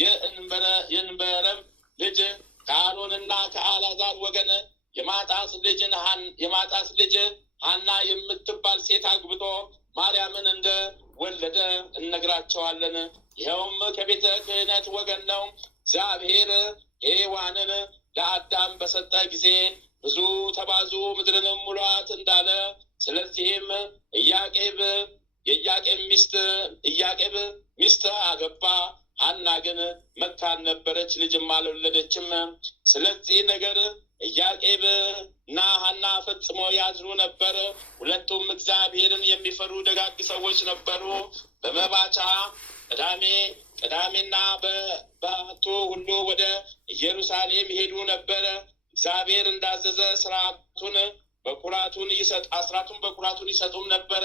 የእንበረም ልጅ፣ ከአሮንና ከአልዓዛር ወገን የማጣት ልጅ ሐና የምትባል ሴት አግብቶ ማርያምን እንደወለደ እነግራቸዋለን። ይኸውም ከቤተ ክህነት ወገን ነው። እግዚአብሔር ሔዋንን ለአዳም በሰጠ ጊዜ ብዙ ተባዙ ምድርንም ሙሏት እንዳለ፣ ስለዚህም የኢያቄም ሚስት አገባ። ሐና ግን መካን ነበረች፣ ልጅም አልወለደችም። ስለዚህ ነገር ኢያቄም እና ሐና ፈጽሞ ያዝኑ ነበር። ሁለቱም እግዚአብሔርን የሚፈሩ ደጋግ ሰዎች ነበሩ። በመባቻ ቅዳሜና በዓቱ ሁሉ ወደ ኢየሩሳሌም ይሄዱ ነበር። እግዚአብሔር እንዳዘዘ አስራቱን በኩራቱን ይሰጡም ነበረ።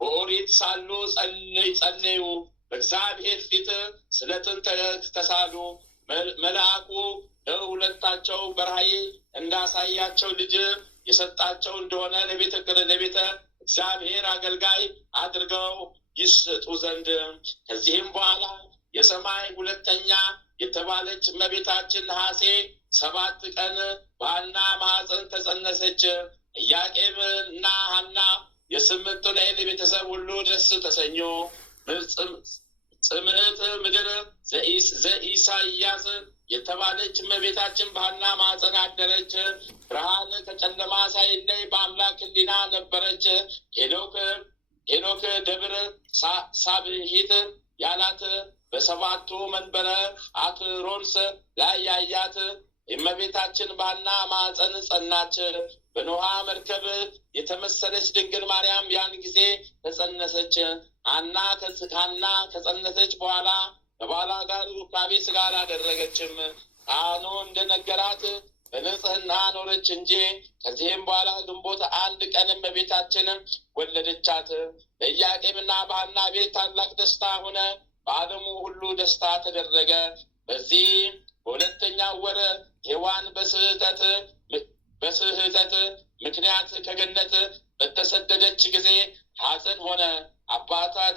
በኦሪት ሳሉ ጸለዩ፣ በእግዚአብሔር ፊት ስለትን ተሳሉ። መልአኩ ለሁለታቸው በራእይ እንዳሳያቸው ልጅ የሰጣቸው እንደሆነ ለቤተ እግዚአብሔር አገልጋይ አድርገው ይስጡ ዘንድ። ከዚህም በኋላ የሰማይ ሁለተኛ የተባለች እመቤታችን ነሐሴ 7 ቀን በሐና ማኅፀን ተጸነሰች። ኢያቄም እና ሐና የስምንቱ ቤተሰብ ሁሉ ደስ ተሰኙ። ጽምዕት ምድር ዘኢሳይያስ የተባለች እመቤታችን በሐና ማኅፀን አደረች። ብርሃን ከጨለማ ሳይለይ በአምላክ ሕሊና ነበረች። ሄኖክ ደብር ሳብሒት ያላት በሰባቱ መንበረ አትሮንስ ላይ ያያት እመቤታችን በሐና ማኅፀን ጸናች። በኖኃ መርከብ የተመሰለች ድንግል ማርያም ያን ጊዜ ተጸነሰች። ሐና ከጸነሰች በኋላ ከባሏ ጋር ሩካቤ ሥጋ አላደረገችም። ካህኑ እንደነገራት በንጽሕና ኖረች እንጂ። ከዚህም በኋላ ግንቦት 1 ቀን እመቤታችን ወለደቻት። በኢያቄምና በሐና ቤት ታላቅ ደስታ ሆነ። በዓለሙ ሁሉ ደስታ ተደረገ። በዚህ በሁለተኛው ወር ሔዋን በስህተት ምክንያት ከገነት በተሰደደች ጊዜ ሐዘን ሆነ።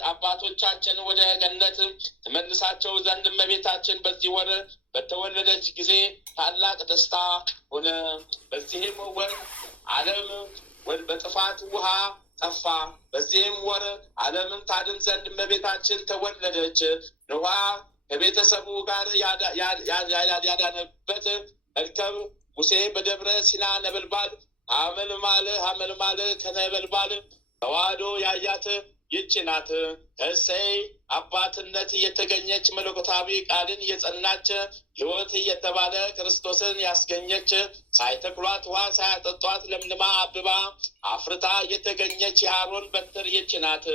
አባቶቻችን ወደ ገነት ትመልሳቸው ዘንድ እመቤታችን በዚህ ወር በተወለደች ጊዜ ታላቅ ደስታ ሆነ። በዚህም ወር ዓለም በጥፋት ውሃ ጠፋ። በዚህም ወር ዓለምን ታድን ዘንድ እመቤታችን ተወለደች። ኖኃ ከቤተሰቡ ጋር ያዳነበት መርከብ፣ ሙሴ በደብረ ሲና ነበልባል ሐመልማል ከነበልባል ተዋህዶ ያያት ይህች ናት። ከእሴይ አባትነት የተገኘች መለኮታዊ ቃልን የጸናች ሕይወት የተባለ ክርስቶስን ያስገኘች ሳይተክሏት ውሃ ሳያጠጧት ለምልማ አብባ አፍርታ የተገኘች የአሮን በትር ይህች ናት።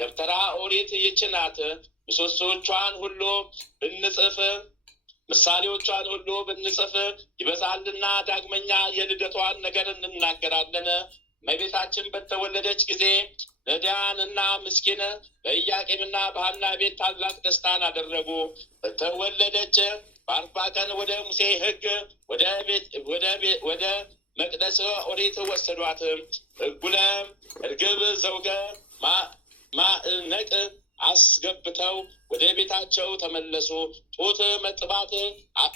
ደብተራ ኦሪት ይህች ናት። ምሰሶቿን ሁሉ ምሳሌዎቿን ሁሉ ብንጽፍ ይበዛልና ዳግመኛ የልደቷን ነገር እንናገራለን። እመቤታችን በተወለደች ጊዜ ነዳያንና ምስኪን በኢያቄምና በሐና ቤት ታላቅ ደስታን አደረጉ። በተወለደች በ40 ቀን ወደ ሙሴ ሕግ ወደ መቅደስ ኦሪት ወሰዷት። ሕጉለ እርግብ ዘውገ ማዕነቅ አስገብተው ወደ ቤታቸው ተመለሱ። ጡት መጥባት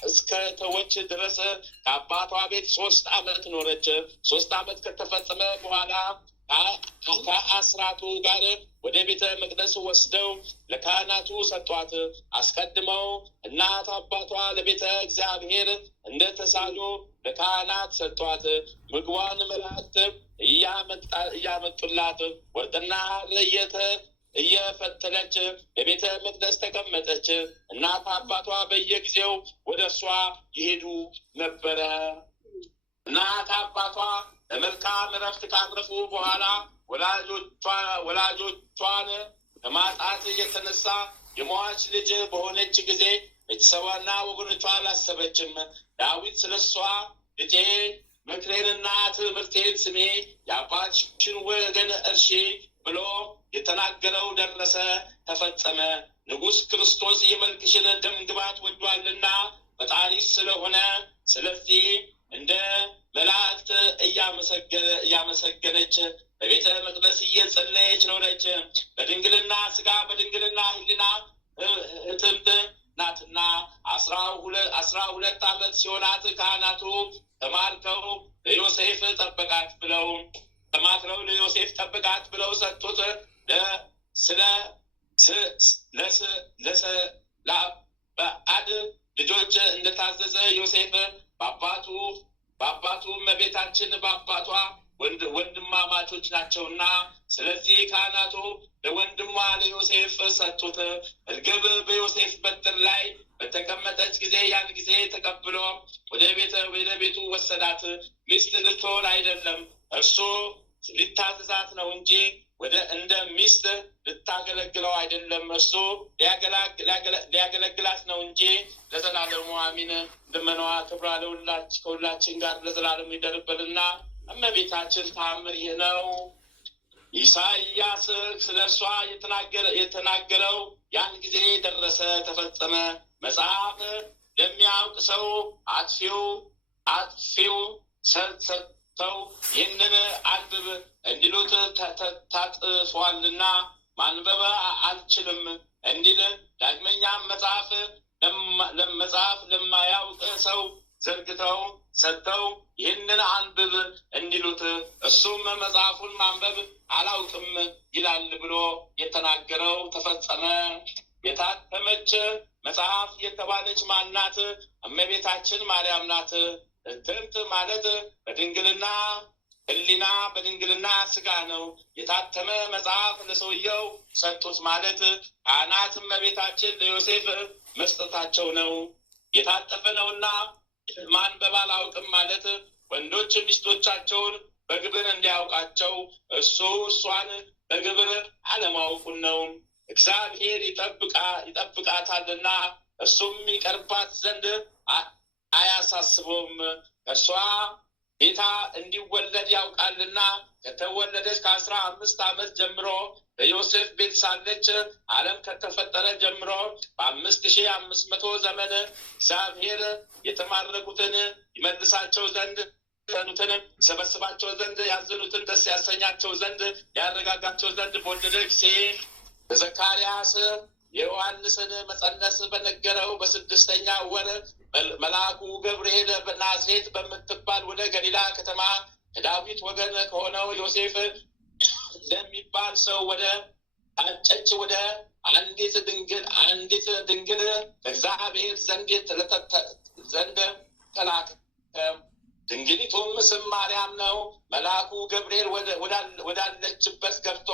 እስከ ተወች ድረስ ከአባቷ ቤት 3 ዓመት ኖረች። 3 ዓመት ከተፈጸመ በኋላ ከአስራቱ ጋር ወደ ቤተ መቅደስ ወስደው ለካህናቱ ሰጧት። አስቀድመው እናት አባቷ ለቤተ እግዚአብሔር እንደተሳሉ ለካህናት ሰጧት። ምግቧን መላእክት እያመጡላት ወርቅና ሐር እየፈተለች በቤተ መቅደስ ተቀመጠች። እናት አባቷ በየጊዜው ወደ እሷ ይሄዱ ነበረ። እናት አባቷ ለመልካም ዕረፍት ካረፉ በኋላ ወላጆቿን ከማጣት የተነሳ የሟች ልጅ በሆነች ጊዜ ቤተሰቧና ወገኖቿ አላሰበችም። ዳዊት ስለሷ ልጄ ምክሬንና ትምህርቴን ስሜ፣ የአባትሽን ወገን እርሺ ብሎ የተናገረው ደረሰ፣ ተፈጸመ። ንጉሥ ክርስቶስ የመልክሽን ደም ግባት ወዷልና ፈጣሪ ስለሆነ ስለዚህ እንደ መላእክት እያመሰገነች በቤተ መቅደስ እየጸለየች ኖረች። በድንግልና ስጋ በድንግልና ሕሊና እትምት ናትና 12 ዓመት ሲሆናት ካህናቱ ተማርከው ለዮሴፍ ጠበቃት ብለው ሰጡት። ለበዓድ ልጆች እንደታዘዘ ዮሴፍ በአባቱ እመቤታችን በአባቷ ወንድማማቾች ናቸውና፣ ስለዚህ ካህናቱ ለወንድሟ ለዮሴፍ ሰጡት። እርግብ በዮሴፍ በትር ላይ በተቀመጠች ጊዜ ያን ጊዜ ተቀብሎ ወደ ቤቱ ወሰዳት። ሚስት ልትሆን አይደለም፣ እርሱ ሊታዘዛት ነው እንጂ እንደ ሚስት ልታገለግለው አይደለም፣ እርሱ ሊያገለግላት ነው እንጂ። ለዘላለሙ አሚን። ልመናዋ ክብሯ ከሁላችን ጋር ለዘላለሙ ይደርበልና። እመቤታችን ተአምር ይህ ነው። ኢሳይያስ ስለ እርሷ የተናገረው ያን ጊዜ ደረሰ፣ ተፈጸመ። መጽሐፍ ለሚያውቅ ሰው አጥፊው ሰጥተው ይህንን አንብብ እንዲሉት ታጥፏልና ማንበብ አልችልም እንዲል፣ ዳግመኛም መጽሐፍ ለማያውቅ ሰው ዘርግተው ሰጥተው ይህንን አንብብ እንዲሉት እሱም መጽሐፉን ማንበብ አላውቅም ይላል ብሎ የተናገረው ተፈጸመ። የታተመች መጽሐፍ የተባለች ማናት? እመቤታችን ማርያም ናት። እትምት ማለት በድንግልና ሕሊና በድንግልና ስጋ ነው። የታተመ መጽሐፍ ለሰውየው ሰጡት ማለት ካህናት እመቤታችን ለዮሴፍ መስጠታቸው ነው። የታጠፈ ነውና ማንበብ አላውቅም ማለት ወንዶች ሚስቶቻቸውን በግብር እንዲያውቃቸው እሷን በግብር አለማወቁን ነው። እግዚአብሔር ይጠብቃታልና እሱም ይቀርባት ዘንድ አያሳስበውም። እርሷ ጌታ እንዲወለድ ያውቃልና ከተወለደች ከ15 ዓመት ጀምሮ በዮሴፍ ቤት ሳለች ዓለም ከተፈጠረ ጀምሮ በ5500 ዘመን እግዚአብሔር የተማረኩትን ይመልሳቸው ዘንድ ኑትን ሰበስባቸው ዘንድ ያዘኑትን ደስ ያሰኛቸው ዘንድ ያረጋጋቸው ዘንድ በወደደ ጊዜ በዘካርያስ የዮሐንስን መጸነስ በነገረው በ6ኛ ወር መልአኩ ገብርኤል በናዝሬት በምትባል ወደ ገሊላ ከተማ ከዳዊት ወገን ከሆነው ዮሴፍ ለሚባል ሰው ወደ ታጨች ወደ አንዲት ድንግል እግዚአብሔር ዘንድ ተላከ። ድንግሊቱም ስም ማርያም ነው። መልአኩ ገብርኤል ወዳለችበት ገብቶ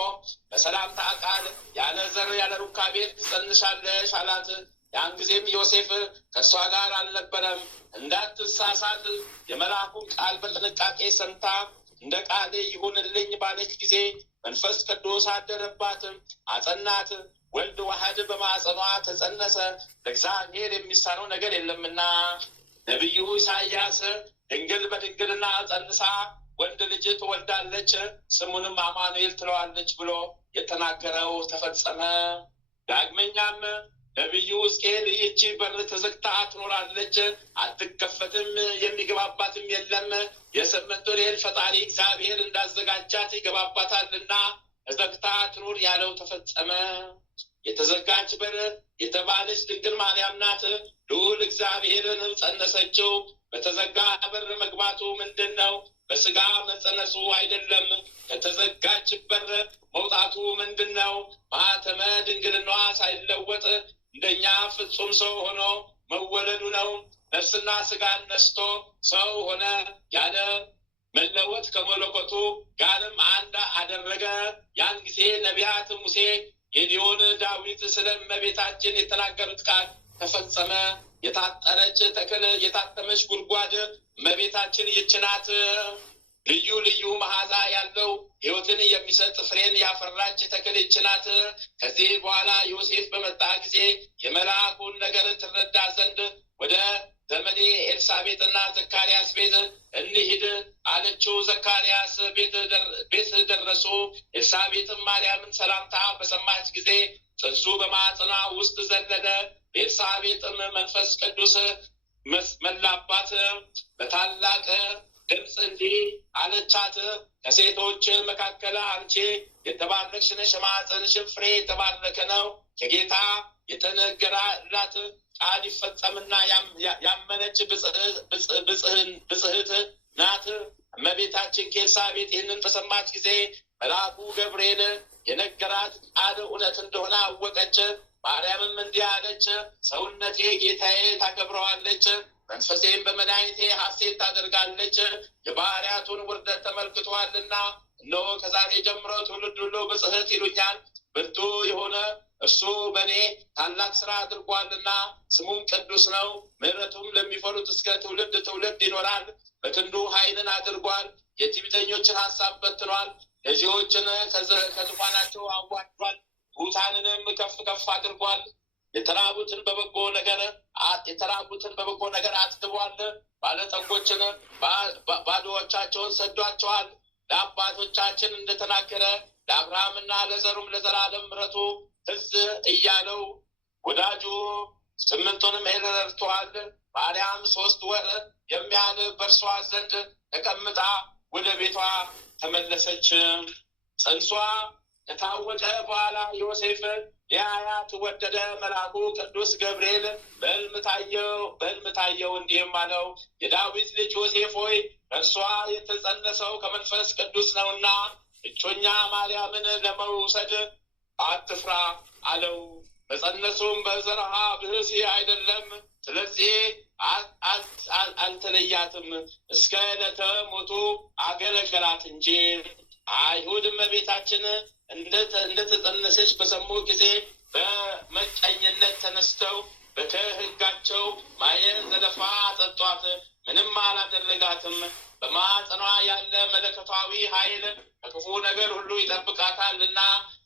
በሰላምታ ቃል ያለ ዘር ያለ ሩካቤ ትጸንሻለሽ አላት። ያን ጊዜም ዮሴፍ ከእሷ ጋር አልነበረም። እንዳትሳሳት የመልአኩን ቃል በጥንቃቄ ሰምታ እንደ ቃል ይሁንልኝ ባለች ጊዜ መንፈስ ቅዱስ አደረባት፣ አጸናት። ወልድ ዋህድ በማዕፀኗ ተጸነሰ፣ ለእግዚአብሔር የሚሳነው ነገር የለምና። ነቢዩ ኢሳይያስ ድንግል በድንግልና ጸንሳ ወንድ ልጅ ትወልዳለች፣ ስሙንም አማኑኤል ትለዋለች ብሎ የተናገረው ተፈጸመ። ዳግመኛም ነቢዩ ሕዝቅኤል ይህች በር ተዘግታ ትኖራለች፣ አትከፈትም፣ የሚገባባትም የለም፣ የስምንት ወር ፈጣሪ እግዚአብሔር እንዳዘጋጃት ይገባባታልና ተዘግታ ትኑር ያለው ተፈጸመ። የተዘጋች በር የተባለች ድንግል ማርያም ናት። ልዑል እግዚአብሔርን ጸነሰችው። በተዘጋ በር መግባቱ ምንድን ነው? በስጋ መጸነሱ አይደለም። ከተዘጋች በር መውጣቱ ምንድን ነው? ማኅተመ ድንግልናዋ ሳይለወጥ እንደኛ ፍጹም ሰው ሆኖ መወለዱ ነው። ነፍስና ስጋን ነስቶ ሰው ሆነ። ያለ መለወጥ ከመለኮቱ ጋርም አንድ አደረገ። ያን ጊዜ ነቢያት ሙሴ ጌዲዮን ዳዊት ስለ እመቤታችን የተናገሩት ቃል ተፈጸመ። የታጠረች ተክል የታተመች ጉድጓድ እመቤታችን ይህች ናት። ልዩ ልዩ መዓዛ ያለው ሕይወትን የሚሰጥ ፍሬን ያፈራች ተክል ይህች ናት። ከዚህ በኋላ ዮሴፍ በመጣ ጊዜ የመልአኩን ነገር ትረዳ ዘንድ ወደ ዘመዴ ኤልሳቤጥና ዘካርያስ ቤት እንሂድ አለችው። ዘካርያስ ቤት ደረሱ። ኤልሳቤጥም ማርያምን ሰላምታ በሰማች ጊዜ ጽንሱ በማኅፀኗ ውስጥ ዘለለ። ኤልሳቤጥም መንፈስ ቅዱስ መላባት። በታላቅ ድምፅ እንዲህ አለቻት፣ ከሴቶች መካከል አንቺ የተባረክሽ ነሽ፣ የማኅፀንሽም ፍሬ የተባረከ ነው። ከጌታ የተነገረላት ቃል ይፈጸምና ያመነች ብጽሕት ናት። እመቤታችን ከኤልሳቤጥ ይህንን በሰማች ጊዜ መልአኩ ገብርኤል የነገራት ቃል እውነት እንደሆነ አወቀች። ማርያምም እንዲህ አለች፣ ሰውነቴ ጌታዬ ታከብረዋለች፣ መንፈሴም በመድኃኒቴ ሐሴት ታደርጋለች። የባሕርያቱን ውርደት ተመልክቷልና፣ እነሆ ከዛሬ ጀምሮ ትውልድ ሁሉ ብጽሕት ይሉኛል። ብርቱ የሆነ እርሱ በእኔ ታላቅ ሥራ አድርጓልና፣ ስሙም ቅዱስ ነው። ምሕረቱም ለሚፈሩት እስከ ትውልድ ትውልድ ይኖራል። በክንዱ ኃይልን አድርጓል። የትዕቢተኞችን ሐሳብ በትኗል። ገዢዎችን ከዙፋናቸው አዋርዷል። ትሑታንንም ከፍ ከፍ አድርጓል። የተራቡትን በበጎ ነገር አጥግቧል። ባለጠጎችን ባዶዎቻቸውን ሰዷቸዋል። ለአባቶቻችን እንደተናገረ ለአብርሃምና ለዘሩም ለዘላለም ምሕረቱ ትዝ እያለው ወዳጁ ስምንቱንም ረድቶአል። ማርያም 3 ወር የሚያህል በእርሷ ዘንድ ተቀምጣ ወደ ቤቷ ተመለሰች። ጽንሷ ከታወቀ በኋላ ዮሴፍ ሊያያት ወደደ። መልአኩ ቅዱስ ገብርኤል በሕልም ታየው፣ እንዲህም አለው፣ የዳዊት ልጅ ዮሴፍ ሆይ በእርሷ የተጸነሰው ከመንፈስ ቅዱስ ነውና እጮኛ ማርያምን ለመውሰድ አትፍራ አለው። መጸነሱም በዘርሃ ብእሲ አይደለም፣ ስለዚህ አልተለያትም፣ እስከ ዕለተ ሞቱ አገለገላት እንጂ። አይሁድ እመቤታችን እንደተጸነሰች በሰሙ ጊዜ በመቀኝነት ተነስተው ከሕጋቸው ማየ ዘለፋ አጠጧት። ምንም አላደረጋትም። በማኅፀኗ ያለ መለኮታዊ ኃይል ከክፉ ነገር ሁሉ ይጠብቃታልና።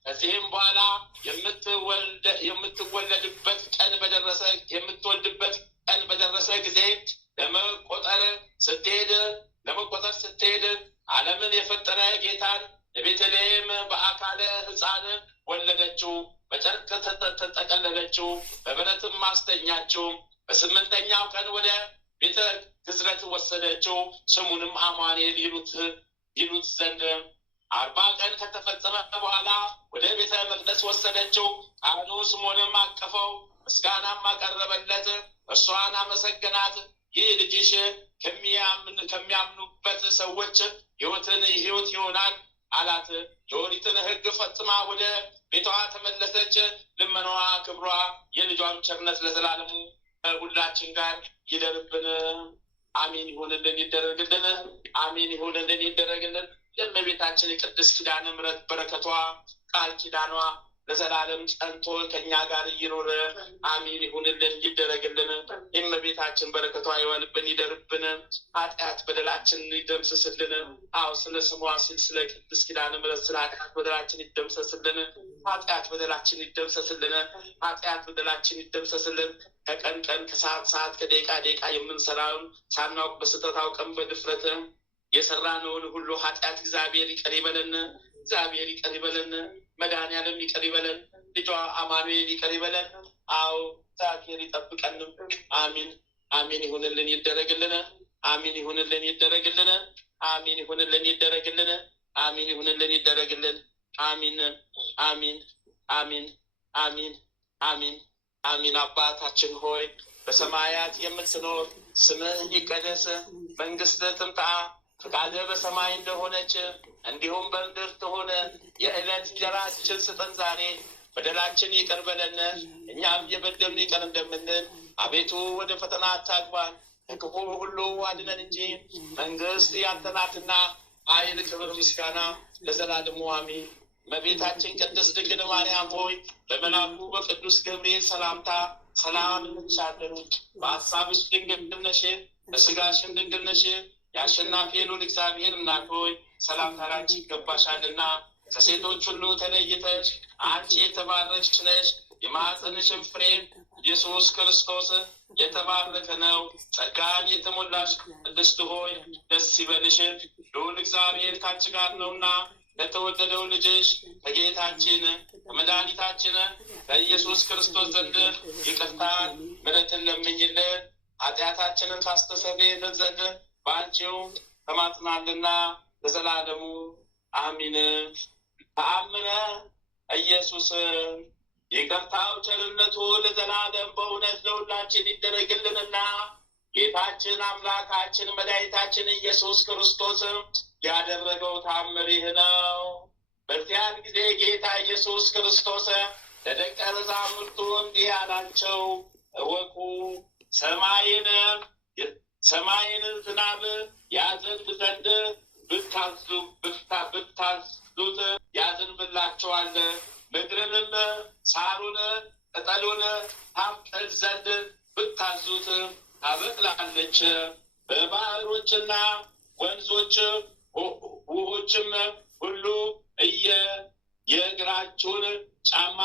ከዚህም በኋላ የምትወልድበት ቀን በደረሰ ጊዜ ለመቆጠር ስትሄድ ዓለምን የፈጠረ ጌታን ለቤተልሔም በአካለ ሕፃን ወለደችው። በጨርቅ ተጠቀለለችው፣ በበረትም አስተኛችው። በ8ኛው ቀን ወደ ቤተ ግዝረት ወሰደችው። ስሙንም አማኑኤል ይሉት ዘንድ 40 ቀን ከተፈጸመ በኋላ ወደ ቤተ መቅደስ ወሰደችው። ካህኑ ስምዖንም አቀፈው፣ ምስጋናም አቀረበለት። እርሷን አመሰገናት። ይህ ልጅሽ ከሚያምኑበት ሰዎች ሕይወት ይሆናል አላት። የኦሪትን ሕግ ፈጽማ ወደ ቤቷ ተመለሰች። ልመናዋ ክብሯ የልጇን ቸርነት ለዘላለሙ ሁላችን ጋር ይደርብን። አሜን ይሁንልን፣ ይደረግልን። አሜን ይሁንልን፣ ይደረግልን። የእመቤታችን የቅድስት ኪዳነ ምሕረት በረከቷ ቃል ኪዳኗ ለዘላለም ጸንቶ ከኛ ጋር ይኖር። አሜን ይሁንልን፣ ይደረግልን። የእመቤታችን በረከቷ ይዋልብን፣ ይደርብን። ኃጢአት በደላችን ይደምሰስልን። አዎ ስለ ስሟ ሲል ስለ ቅድስት ኪዳነ ምሕረት ስለ ኃጢአት በደላችን ይደምሰስልን። ኃጢአት በደላችን ይደምሰስልን። ኃጢአት በደላችን ይደምሰስልን። ከቀን ቀን ከሰዓት ሰዓት ከደቂቃ ደቂቃ የምንሰራውን ሳናውቅ በስህተት አውቀን በድፍረት የሰራነውን ሁሉ ኃጢአት እግዚአብሔር ይቅር ይበለን። እግዚአብሔር ይቅር ይበለን። መድኃኒዓለም ይቅር ይበለን። ልጇ አማኑኤል ይቅር ይበለን። አዎ እግዚአብሔር ይጠብቀንም። አሜን አሜን ይሁንልን፣ ይደረግልን። አሜን ይሁንልን፣ ይደረግልን። አሜን ይሁንልን፣ ይደረግልን። አሜን ይሁንልን፣ ይደረግልን። አሜን አሜን አሜን አሜን አሜን አሜን። አባታችን ሆይ በሰማያት የምትኖር ስምህ ይቀደስ፣ መንግስትህ ትምጣ፣ ፈቃድህ በሰማይ እንደሆነች እንዲሁም በምድር ትሁን። የዕለት እንጀራችንን ስጠን ዛሬ፣ በደላችን ይቅር በለን እኛም የበደሉንን ይቅር እንደምንል፣ አቤቱ ወደ ፈተና አታግባን ከክፉ ሁሉ አድነን እንጂ መንግስት ያንተ ናትና ኃይል፣ ክብር፣ ምስጋና ለዘላለሙ አሜን። እመቤታችን ቅድስት ድንግል ማርያም ሆይ በመልአኩ በቅዱስ ገብርኤል ሰላምታ ሰላም እንልሻለን። በሐሳብሽ ድንግል ነሽ፣ በሥጋሽም ድንግል ነሽ። የአሸናፊ ልዑል እግዚአብሔር እናት ሆይ ሰላምታ ላንቺ ይገባሻልና ከሴቶች ሁሉ ተለይተሽ አንቺ የተባረክሽ ነሽ። የማኅፀንሽም ፍሬ ኢየሱስ ክርስቶስ የተባረከ ነው። ጸጋን የተሞላሽ ቅድስት ሆይ ደስ ይበልሽ፣ ልዑል እግዚአብሔር ካንቺ ጋር ነውና ለተወደደው ልጅሽ ከጌታችን ከመድኃኒታችን ከኢየሱስ ክርስቶስ ዘንድ ይቅርታን ምሕረትን ለምኝልን ኃጢአታችንን ታስተሰርይልን ዘንድ በአንቺው ተማጽናልና ለዘላለሙ አሚን። ተአምረ ኢየሱስ ይቅርታው ቸርነቱ ለዘላለም በእውነት ለሁላችን ይደረግልንና ጌታችን አምላካችን መድኃኒታችን ኢየሱስ ክርስቶስ ያደረገው ተአምር ይህ ነው። በዚያን ጊዜ ጌታ ኢየሱስ ክርስቶስ ለደቀ መዛሙርቱ እንዲህ አላቸው፣ እወቁ ሰማይን ዝናብ ያዘንብ ዘንድ ብታዙት ያዘንብላቸዋል፣ ምድርንም ሳሩን ቅጠሉን ታብቅል ዘንድ ብታዙት ታበቅላለች። በባህሮችና ወንዞች ውሆችም ሁሉ የእግራችሁን ጫማ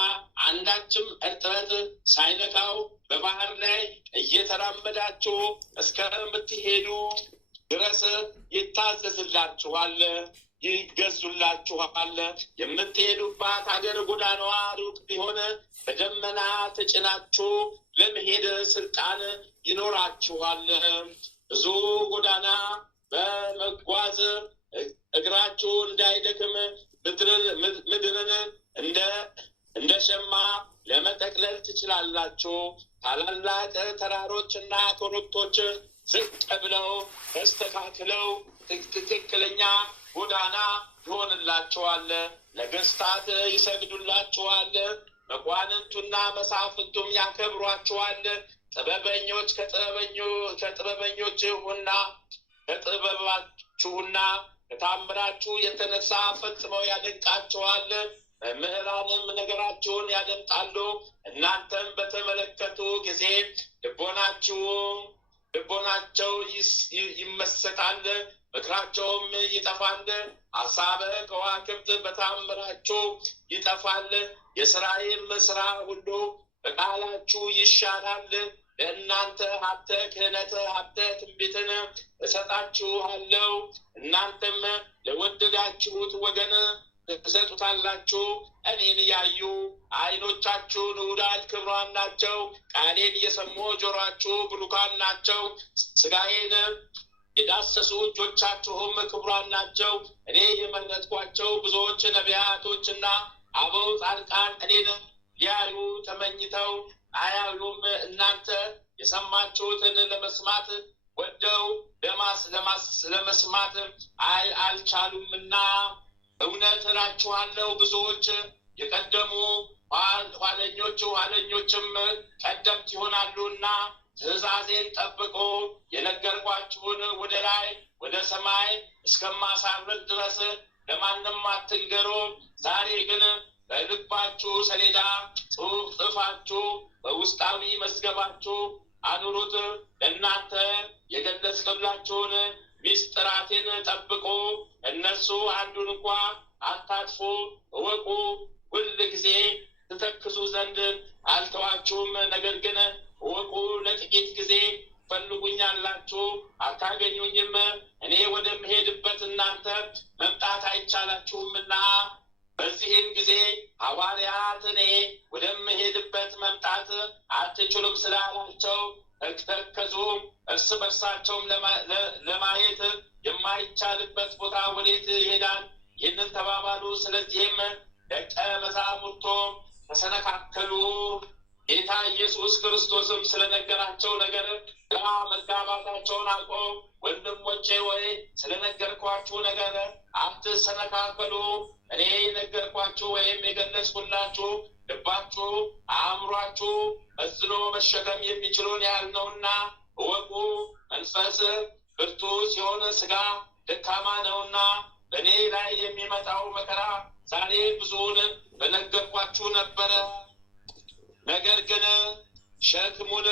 አንዳችም እርጥበት ሳይነካው በባህር ላይ እየተራመዳችሁ እስከምትሄዱ ድረስ ይታዘዝላችኋል፣ ይገዙላችኋል። የምትሄዱባት ሀገር ጎዳናዋ ሩቅ ቢሆን በደመና ተጭናችሁ ለመሄድ ስልጣን ይኖራችኋል። ብዙ ጎዳና በመጓዝ እግራችሁ እንዳይደክም ምድርን እንደ ሸማ ለመጠቅለል ትችላላችሁ። ታላላቅ ተራሮችና ኮረብቶች ዝቅ ብለው ተስተካክለው ትክክለኛ ጎዳና ይሆንላችኋል። ነገስታት ይሰግዱላችኋል፣ መኳንንቱና መሳፍንቱም ያከብሯችኋል። ጥበበኞች ከጥበበኞችሁና ከጥበባችሁና ከታምራችሁ የተነሳ ፈጽመው ያደንቃችኋል። መምህራንም ነገራችሁን ያደምጣሉ። እናንተም በተመለከቱ ጊዜ ልቦናቸው ይመሰጣል፣ ምክራቸውም ይጠፋል። ሐሳበ ከዋክብት በታምራችሁ ይጠፋል። የሥራዬም ሥራ ሁሉ በቃላችሁ ይሻላል። ለእናንተ ሀብተ ክህነት ሀብተ ትንቢትን እሰጣችኋለሁ። እናንተም ለወደዳችሁት ወገን ትሰጡታላችሁ። እኔን ያዩ ዓይኖቻችሁ ንዑዳን ክቡራን ናቸው። ቃሌን የሰሙ ጆሮአችሁ ብሩካን ናቸው። ሥጋዬን የዳሰሱ እጆቻችሁም ክቡራን ናቸው። እኔ የመረጥኳቸው ብዙዎች ነቢያቶችና አበው ጻድቃን እኔን ሊያዩ ተመኝተው አያዩም። እናንተ የሰማችሁትን ለመስማት ወደው ለመስማት አልቻሉምና እውነት እላችኋለሁ ብዙዎች የቀደሙ ኋለኞችም ቀደምት ይሆናሉና ትእዛዜን ጠብቆ የነገርኳችሁን ወደ ላይ ወደ ሰማይ እስከማሳርግ ድረስ ለማንም አትንገሩ። ዛሬ ግን በልባችሁ ሰሌዳ ጽፋችሁ በውስጣዊ መዝገባችሁ አኑሩት። ለእናንተ የገለጽኩላችሁን ሚስጥራቴን ጠብቁ። እነሱ አንዱን እንኳ አታጥፉ። እወቁ፣ ሁል ጊዜ ትተክዙ ዘንድ አልተዋችሁም። ነገር ግን እወቁ፣ ለጥቂት ጊዜ ፈልጉኛላችሁ፣ አታገኙኝም። እኔ ወደምሄድበት እናንተ መምጣት አይቻላችሁምና። በዚህም ጊዜ ሐዋርያት እኔ ወደምሄድበት መምጣት አትችሉም ስላላቸው ተከዙ። እርስ በርሳቸውም ለማየት የማይቻልበት ቦታ ወዴት ይሄዳል? ይህንን ተባባሉ። ስለዚህም ደቀ መዛሙርቱ ተሰነካከሉ። ጌታ ኢየሱስ ክርስቶስም ስለነገራቸው ነገር ግራ መጋባታቸውን አውቆ ወንድሞቼ ወይ ስለነገርኳችሁ ነገር አትሰነካከሉ። እኔ የነገርኳችሁ ወይም የገለጽኩላችሁ ልባችሁ አእምሯችሁ መስሎ መሸከም የሚችለውን ያህል ነውና እወቁ። መንፈስ ብርቱ ሲሆን ሥጋ ደካማ ነውና በእኔ ላይ የሚመጣው መከራ ዛሬ ብዙውን በነገርኳችሁ ነበረ። ነገር ግን ሸክሙን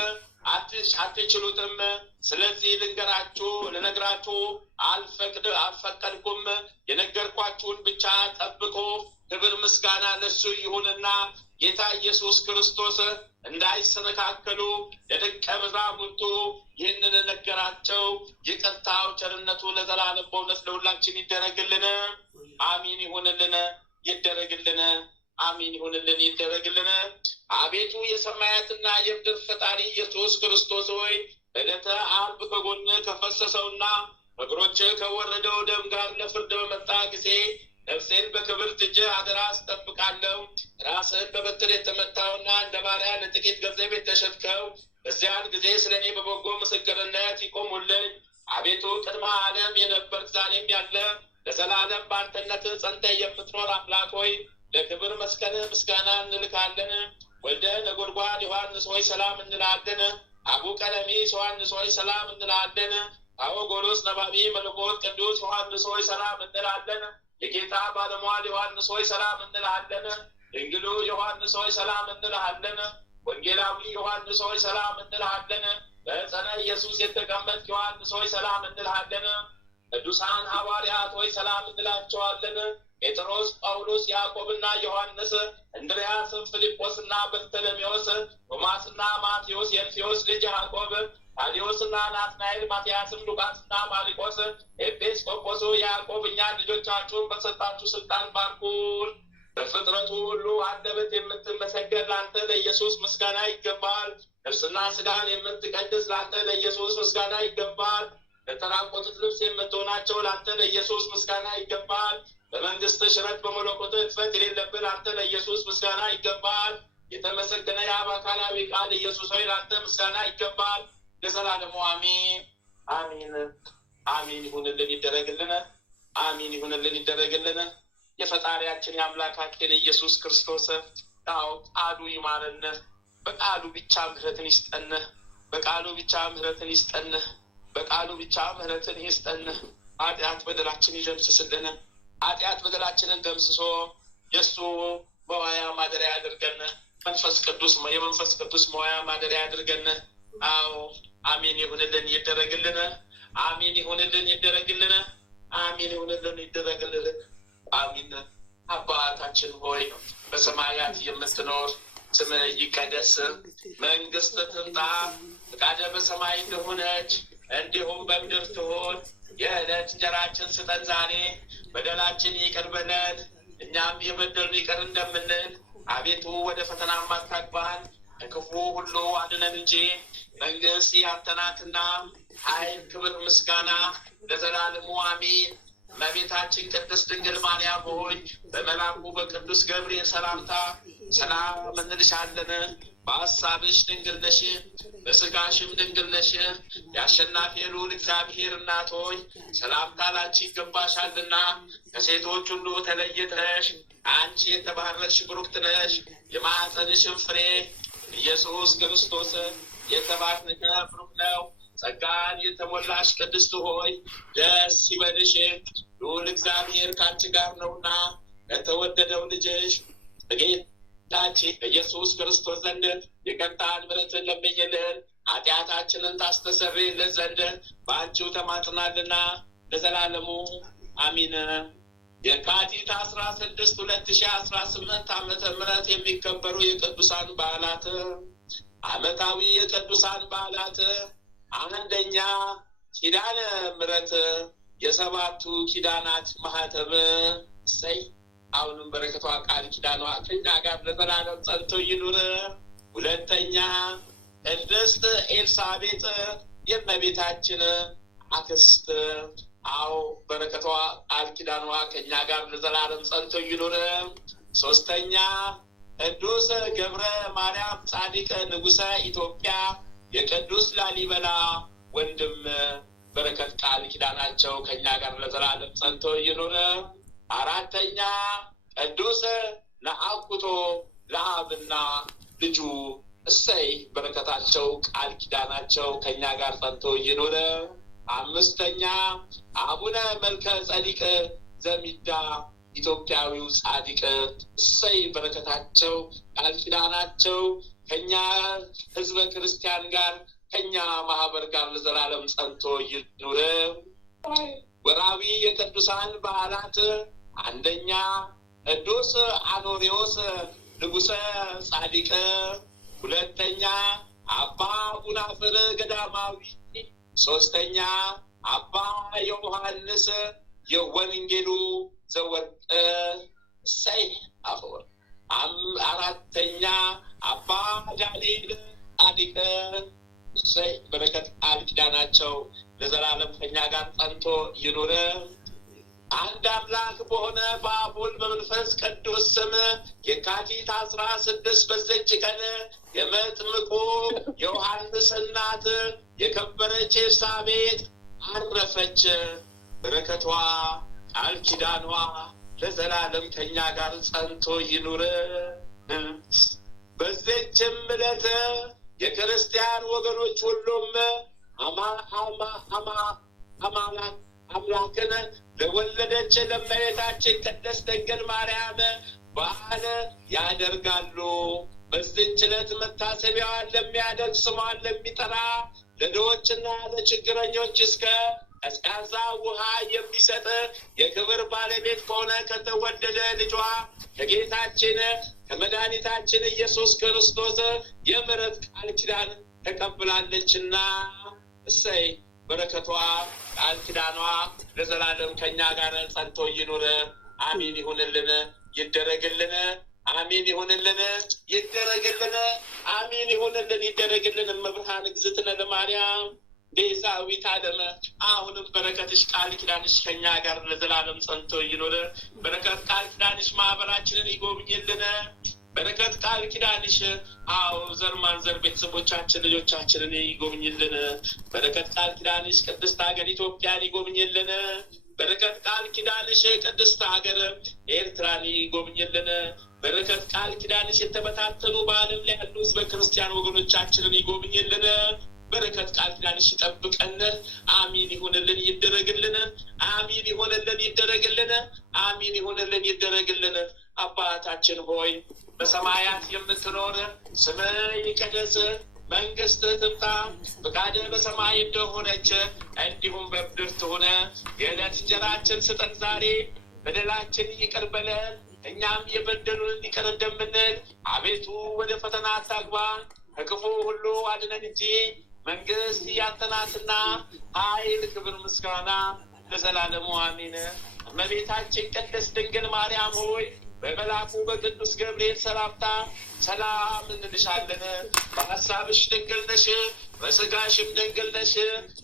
አትችሉትም። ስለዚህ ልነግራችሁ አልፈቀድኩም። የነገርኳችሁን ብቻ ጠብቁ። ክብር ምስጋና ለሱ ይሁንና ጌታ ኢየሱስ ክርስቶስ እንዳይሰነካከሉ ለደቀ መዛሙርቱ ይህንን ነገራቸው። ይቅርታው ቸርነቱ ለዘላለም በእውነት ለሁላችን ይደረግልን። አሚን ይሁንልን፣ ይደረግልን። አሚን ይሁንልን፣ ይደረግልን። አቤቱ የሰማያትና የምድር ፈጣሪ ኢየሱስ ክርስቶስ ሆይ ዕለተ ዓርብ ከጎን ከፈሰሰውና በእግሮች ከወረደው ደም ጋር ለፍርድ በመጣ ጊዜ ነፍሴን በክብርት እጅህ አደራ አስጠብቃለሁ። ራስህን በበትር የተመታውና እንደ ባሪያ ለጥቂት ገንዘብ የተሸጥከው በዚያን ጊዜ ስለ እኔ በበጎ ምስክርነት ይቆሙልኝ። አቤቱ ቅድመ ዓለም የነበርክ ዛሬም ያለ ለዘላለም በአንተነት ጸንተህ የምትኖር አምላክ ሆይ ለክብር መስቀልህ ምስጋና እንልካለን። ወልደ ነጎድጓድ ዮሐንስ ሆይ ሰላም እንላለን። አቡ ቀለሚስ ዮሐንስ ሆይ ሰላም እንላለን። አወጎሎስ ነባቢ መለኮት ቅዱስ ዮሐንስ ሆይ ሰላም እንላለን። የጌታ ባለሟል ዮሐንስ ሆይ ሰላም እንልሃለን። ድንግሉ ዮሐንስ ሆይ ሰላም እንልሃለን። ወንጌላዊ ዮሐንስ ሆይ ሰላም እንልሃለን። በዕፀነ ኢየሱስ የተቀመጥክ ዮሐንስ ሆይ ሰላም እንልሃለን። ቅዱሳን ሐዋርያት ሆይ ሰላም እንላቸዋለን። ጴጥሮስ፣ ጳውሎስ፣ ያዕቆብና ዮሐንስ፣ እንድርያስ፣ ፊልጶስና በርተሎሜዎስ፣ ቶማስና ማቴዎስ፣ የልፊዮስ ልጅ ያዕቆብ፣ ታዲዮስና ናትናኤል፣ ማትያስም፣ ሉቃስና ማርቆስ፣ ኤጲስቆጶሱ ያዕቆብ እኛን ልጆቻችሁን በሰጣችሁ ስልጣን ባርኩን። በፍጥረቱ ሁሉ አንደበት የምትመሰገን ለአንተ ለኢየሱስ ምስጋና ይገባል። ነፍስና ስጋን የምትቀድስ ለአንተ ለኢየሱስ ምስጋና ይገባል። ለተራቆቱት ልብስ የምትሆናቸው ለአንተ ለኢየሱስ ምስጋና ይገባል። በመንግስት ሽረት በመለኮት እጥፈት የሌለብን አንተ ለኢየሱስ ምስጋና ይገባል። የተመሰገነ የአብ አካላዊ ቃል ኢየሱስ ሆይ ለአንተ ምስጋና ይገባል ለዘላለሙ አሜን። አሜን አሜን ይሁንልን፣ ይደረግልን። አሜን ይሁንልን፣ ይደረግልን። የፈጣሪያችን የአምላካችን ኢየሱስ ክርስቶስ ቃሉ ይማረን። በቃሉ ብቻ ምህረትን ይስጠን። በቃሉ ብቻ ምህረትን ይስጠን። በቃሉ ብቻ ምህረትን ይስጠን። ኃጢአት በደላችን ይደምስስልን። ኃጢአት በደላችንን ደምስሶ የእሱ መዋያ ማደሪያ ያድርገን። የመንፈስ ቅዱስ መዋያ ማደሪያ ያድርገን። አዎ አሜን ይሁንልን፣ ይደረግልን። አሜን ይሁንልን፣ ይደረግልን። አሜን ይሁንልን፣ ይደረግልን። አሜን። አባታችን ሆይ በሰማያት የምትኖር ስምህ ይቀደስ፣ መንግስትህ ትምጣ፣ ፈቃድህ በሰማይ እንደሆነች እንዲሁም በምድር ትሁን። የዕለት እንጀራችንን ስጠን ዛሬ፣ በደላችን ይቅር በለን እኛም የበደሉንን ይቅር እንደምንል፣ አቤቱ ወደ ፈተና አታግባን ከክፉ ሁሉ አድነን እንጂ መንግስት ያንተ ናትና ኃይል፣ ክብር፣ ምስጋና ለዘላለሙ አሜን። እመቤታችን ቅድስት ድንግል ማርያም ሆይ በመልአኩ በቅዱስ ገብርኤል ሰላምታ ሰላም እንልሻለን። በሐሳብሽ ድንግል ነሽ፣ በስጋሽም ድንግል ነሽ። የአሸናፊ ልዑል እግዚአብሔር እናት ሆይ ሰላምታ ላንቺ ይገባሻልና ከሴቶች ሁሉ ተለይተሽ አንቺ የተባረክሽ ብሩክት ነሽ። የማኅፀንሽም ፍሬ ኢየሱስ ክርስቶስ የተባረከ ብሩክ ነው። ጸጋን የተሞላሽ ቅድስት ሆይ ደስ ይበልሽ፣ ልዑል እግዚአብሔር ከአንቺ ጋር ነውና ከተወደደው ልጅሽ በጌታችን በኢየሱስ ክርስቶስ ዘንድ ይቅርታን ምሕረትን ለምኝልን ኃጢአታችንን ታስተሰርይልን ዘንድ በአንቺው ተማጽናልና ለዘላለሙ አሚን። የካቲት 16 2018 ዓመተ ምህረት የሚከበሩ የቅዱሳን በዓላት። ዓመታዊ የቅዱሳን በዓላት አንደኛ ኪዳነ ምሕረት የሰባቱ ኪዳናት ማህተም። እሰይ አሁንም በረከቷ ቃል ኪዳኗ ከኛ ጋር ለዘላለም ጸንቶ ይኑር። ሁለተኛ ቅድስት ኤልሳቤጥ የእመቤታችን አክስት። አዎ በረከቷ ቃል ኪዳኗ ከኛ ጋር ለዘላለም ጸንቶ ይኑር። ሶስተኛ ቅዱስ ገብረ ማርያም ጻድቅ ንጉሠ ኢትዮጵያ የቅዱስ ላሊበላ ወንድም በረከት ቃል ኪዳናቸው ከኛ ጋር ለዘላለም ጸንቶ ይኑር። አራተኛ ቅዱስ ነአኩቶ ለአብና ልጁ እሰይ በረከታቸው ቃል ኪዳናቸው ከኛ ጋር ጸንቶ ይኑር። አምስተኛ አቡነ መልከ ጸዲቅ ዘሚዳ ኢትዮጵያዊው ጻድቅ እሰይ በረከታቸው ቃል ኪዳናቸው ከኛ ህዝበ ክርስቲያን ጋር ከኛ ማህበር ጋር ለዘላለም ጸንቶ ይኑር። ወራዊ የቅዱሳን በዓላት አንደኛ ቅዱስ አኖሪዎስ ንጉሠ ጻድቅ፣ ሁለተኛ አባ ቡናፍር ገዳማዊ፣ ሶስተኛ አባ ዮሐንስ የወንጌሉ ዘወርቅ እሰይ አፈወርቅ፣ አራተኛ አባ ዳንኤል ጻድቅ እሰይ በረከት ቃል ኪዳናቸው ለዘላለም ከኛ ጋር ጸንቶ ይኑር። አንድ አምላክ በሆነ በአብ ወልድ በመንፈስ ቅዱስ ስም የካቲት 16 በዚች ቀን የመጥምቁ ዮሐንስ እናት የከበረች ኤልሳቤጥ አረፈች። በረከቷ ቃል ኪዳኗ ለዘላለም ከኛ ጋር ጸንቶ ይኑር። በዚችም ዕለት የክርስቲያን ወገኖች ሁሉም አምላክን ለወለደች ለእመቤታችን ቅድስት ድንግል ማርያም በዓል ያደርጋሉ። በዚህች ዕለት መታሰቢያዋን ለሚያደርግ ስሟን ለሚጠራ ለድሆችና ለችግረኞች እስከ ቀዝቃዛ ውሃ የሚሰጥ የክብር ባለቤት ከሆነ ከተወደደ ልጇ ከጌታችን ከመድኃኒታችን ኢየሱስ ክርስቶስ የምሕረት ቃል ኪዳን ተቀብላለችና እሰይ በረከቷ ቃል ኪዳኗ ለዘላለም ከኛ ጋር ጸንቶ ይኑር። አሜን ይሁንልን፣ ይደረግልን። አሜን ይሁንልን፣ ይደረግልን። አሜን ይሁንልን፣ ይደረግልን። እመብርሃን እግዝእትነ ለማርያም ቤዛዊተ ዓለም አሁንም በረከትሽ ቃል ኪዳንሽ ከኛ ጋር ለዘላለም ጸንቶ ይኑር። በረከት ቃል ኪዳንሽ ማህበራችንን ይጎብኝልን። በረከት ቃል ኪዳንሽ ዘር ማንዘር ቤተሰቦቻችን ልጆቻችንን ይጎብኝልን። በረከት ቃል ኪዳንሽ ቅድስት ሀገር ኢትዮጵያን ይጎብኝልን። በረከት ቃል ኪዳንሽ ቅድስት ሀገር ኤርትራን ይጎብኝልን። በረከት ቃል ኪዳንሽ የተበታተኑ በዓለም ላይ ያሉ ህዝበ ክርስቲያን ወገኖቻችንን ይጎብኝልን። በረከት ቃል ኪዳንሽ ይጠብቀን። አሚን ይሁንልን፣ ይደረግልን። አሚን ይሁንልን፣ ይደረግልን። አሚን ይሁንልን፣ ይደረግልን። አባታችን ሆይ በሰማያት የምትኖር ስምህ ይቀደስ፣ መንግስትህ ትምጣ፣ ፈቃድህ በሰማይ እንደሆነች እንዲሁም በምድር ትሁን። የዕለት እንጀራችንን ስጠን ዛሬ፣ በደላችን ይቅር በለን እኛም የበደሉንን ይቅር እንደምንል፣ አቤቱ ወደ ፈተና አታግባን ከክፉ ሁሉ አድነን እንጂ መንግስት ያንተ ናትና ኃይል፣ ክብር፣ ምስጋና ለዘላለሙ አሜን። እመቤታችን ቅድስት ድንግል ማርያም ሆይ በመልአኩ በቅዱስ ገብርኤል ሰላምታ ሰላም እንልሻለን። በሐሳብሽ ድንግል ነሽ፣ በሥጋሽም ድንግል ነሽ።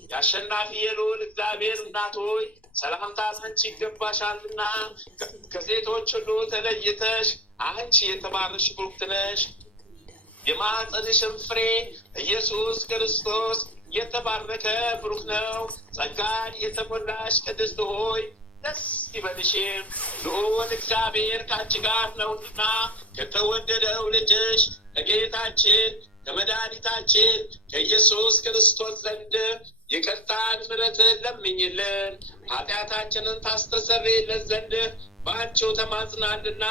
የአሸናፊ የልዑል እግዚአብሔር እናት ሆይ ሰላምታ አንቺ ይገባሻልና ከሴቶች ሁሉ ተለይተሽ አንቺ የተባረክሽ ቡርክት ነሽ። የማኅፀንሽም ፍሬ ኢየሱስ ክርስቶስ የተባረከ ብሩክ ነው። ጸጋን የተሞላሽ ቅድስት ሆይ ደስ ይበልሽ፣ ልዑል እግዚአብሔር ከአንቺ ጋር ነውና ከተወደደው ልጅሽ ከጌታችን ከመድኃኒታችን ከኢየሱስ ክርስቶስ ዘንድ ይቅርታን ምሕረትን ለምኝልን ኃጢአታችንን ታስተሰርይልን ዘንድ በአንቺው ተማጽናልና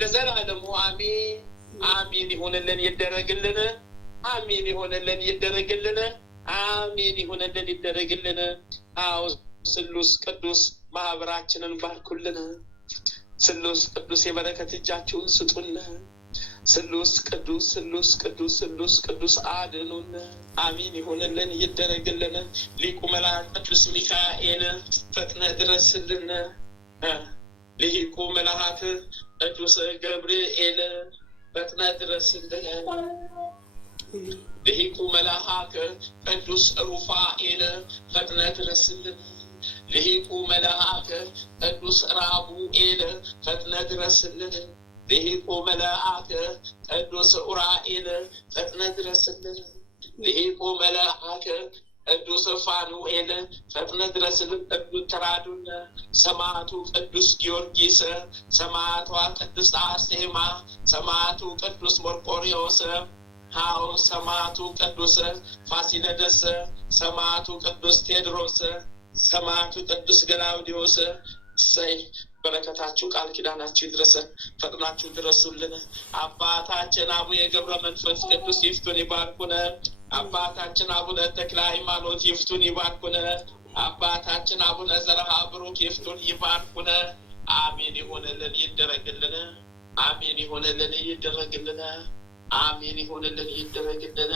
ለዘላለሙ አሜን። አሜን ይሁንልን፣ ይደረግልን። አሜን ይሁንልን፣ ይደረግልን። አሜን ይሁንልን፣ ይደረግልን። ስሉስ ቅዱስ ማህበራችንን ባርኩልን። ስሉስ ቅዱስ የበረከት እጃችሁን ስጡን። ስሉስ ቅዱስ ስሉስ ቅዱስ ስሉስ ቅዱስ አድኑን። አሜን ይሁንልን፣ ይደረግልን። ሊቁ መልአክ ቅዱስ ሚካኤል ፈጥነ ድረስልን። ሊቁ መልአክ ቅዱስ ገብርኤል ፈጥነ ድረስልን። ሊቁ መልአክ ቅዱስ ሩፋኤል ፈጥነ ድረስልን። ሊቁ መልአክ ቅዱስ ራጉኤል ፈጥነ ድረስልን። ሊቁ መልአክ ቅዱስ ኡራኤል ፈጥነ ድረስልን። ሊቁ መልአክ ቅዱስ ፋኑኤል ፈጥነ ድረስልን። ቅዱስ ተራዱን ሰማዕቱ ቅዱስ ጊዮርጊስ፣ ሰማዕቷ ቅድስት አርሴማ፣ ሰማዕቱ ቅዱስ መርቆሬዎስ፣ ሰማዕቱ ቅዱስ ፋሲለደስ፣ ሰማዕቱ ቅዱስ ቴዎድሮስ፣ ሰማዕቱ ቅዱስ ገላውዲዮስ፣ ሰይ በረከታችሁ ቃል ኪዳናችሁ ይድረሰ ፈጥናችሁ ድረሱልን። አባታችን አቡነ ገብረ መንፈስ ቅዱስ ይፍቱን ይባርኩን። አባታችን አቡነ ተክለ ሃይማኖት ይፍቱን ይባርኩን። አባታችን አቡነ ዘርዓ ብሩክ ይፍቱን ይባርኩን። አሜን ይሁንልን ይደረግልን። አሜን ይሁንልን ይደረግልን። አሜን ይሁንልን ይደረግልን።